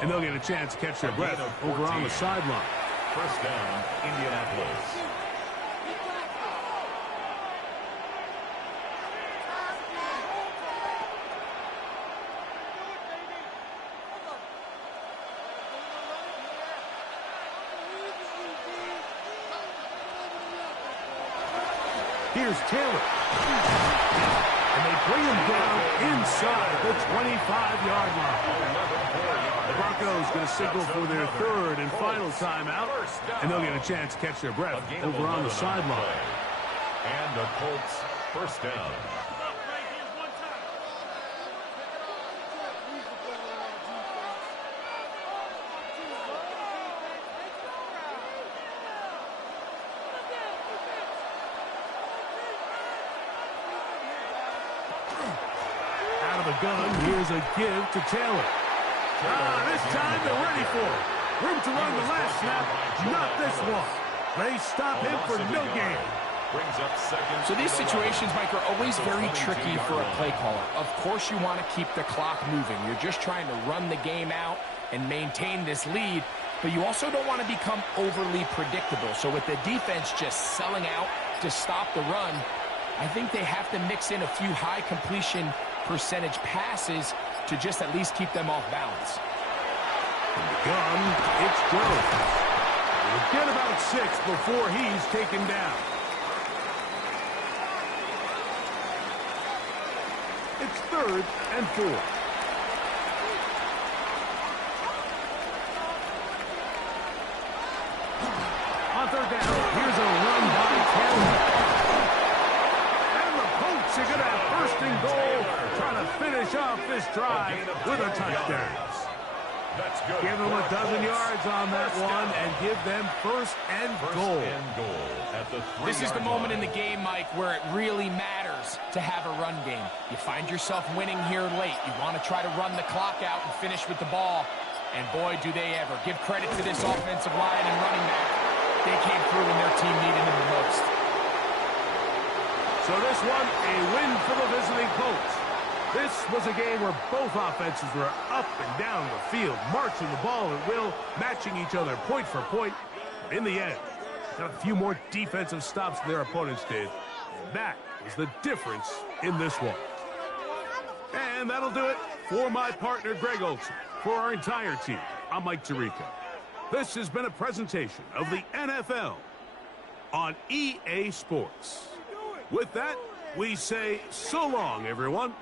And they'll get a chance to catch their breath over on the sideline. 1st down, Indianapolis. Here's Taylor. And they bring him down inside the 25-yard line. The Broncos going to signal for their 3rd and final timeout, and they'll get a chance to catch their breath over on the sideline. And the Colts 1st down. Out of the gun, here's a give to Taylor. This time they're ready for it. Room to run the last snap. Not this one. They stop him for no gain. Brings up second. So these situations, Mike, are always very tricky for a play caller. Of course you want to keep the clock moving. You're just trying to run the game out and maintain this lead, but you also don't want to become overly predictable. So with the defense just selling out to stop the run, I think they have to mix in a few high completion percentage passes to just at least keep them off balance. From the gun, it's Jones. We'll get about 6 before he's taken down. It's 3rd and 4. On 3rd down, here's a run by Kelly. And the Colts are going to have 1st and goal, trying to finish off this drive with a touchdown. That's good. Give them a dozen yards on that one and give them 1st and goal. At the This is the moment in the game, Mike, where it really matters to have a run game. You find yourself winning here late. You want to try to run the clock out and finish with the ball. And boy, do they ever. Give credit to this offensive line and running back. They came through when their team needed them the most. So this one, a win for the visiting Colts. This was a game where both offenses were up and down the field, marching the ball at will, matching each other point for point. But in the end, got a few more defensive stops than their opponents did. And that was the difference in this one. And that'll do it for my partner, Greg Olson. For our entire team, I'm Mike Tirico. This has been a presentation of the NFL on EA Sports. With that, we say so long, everyone.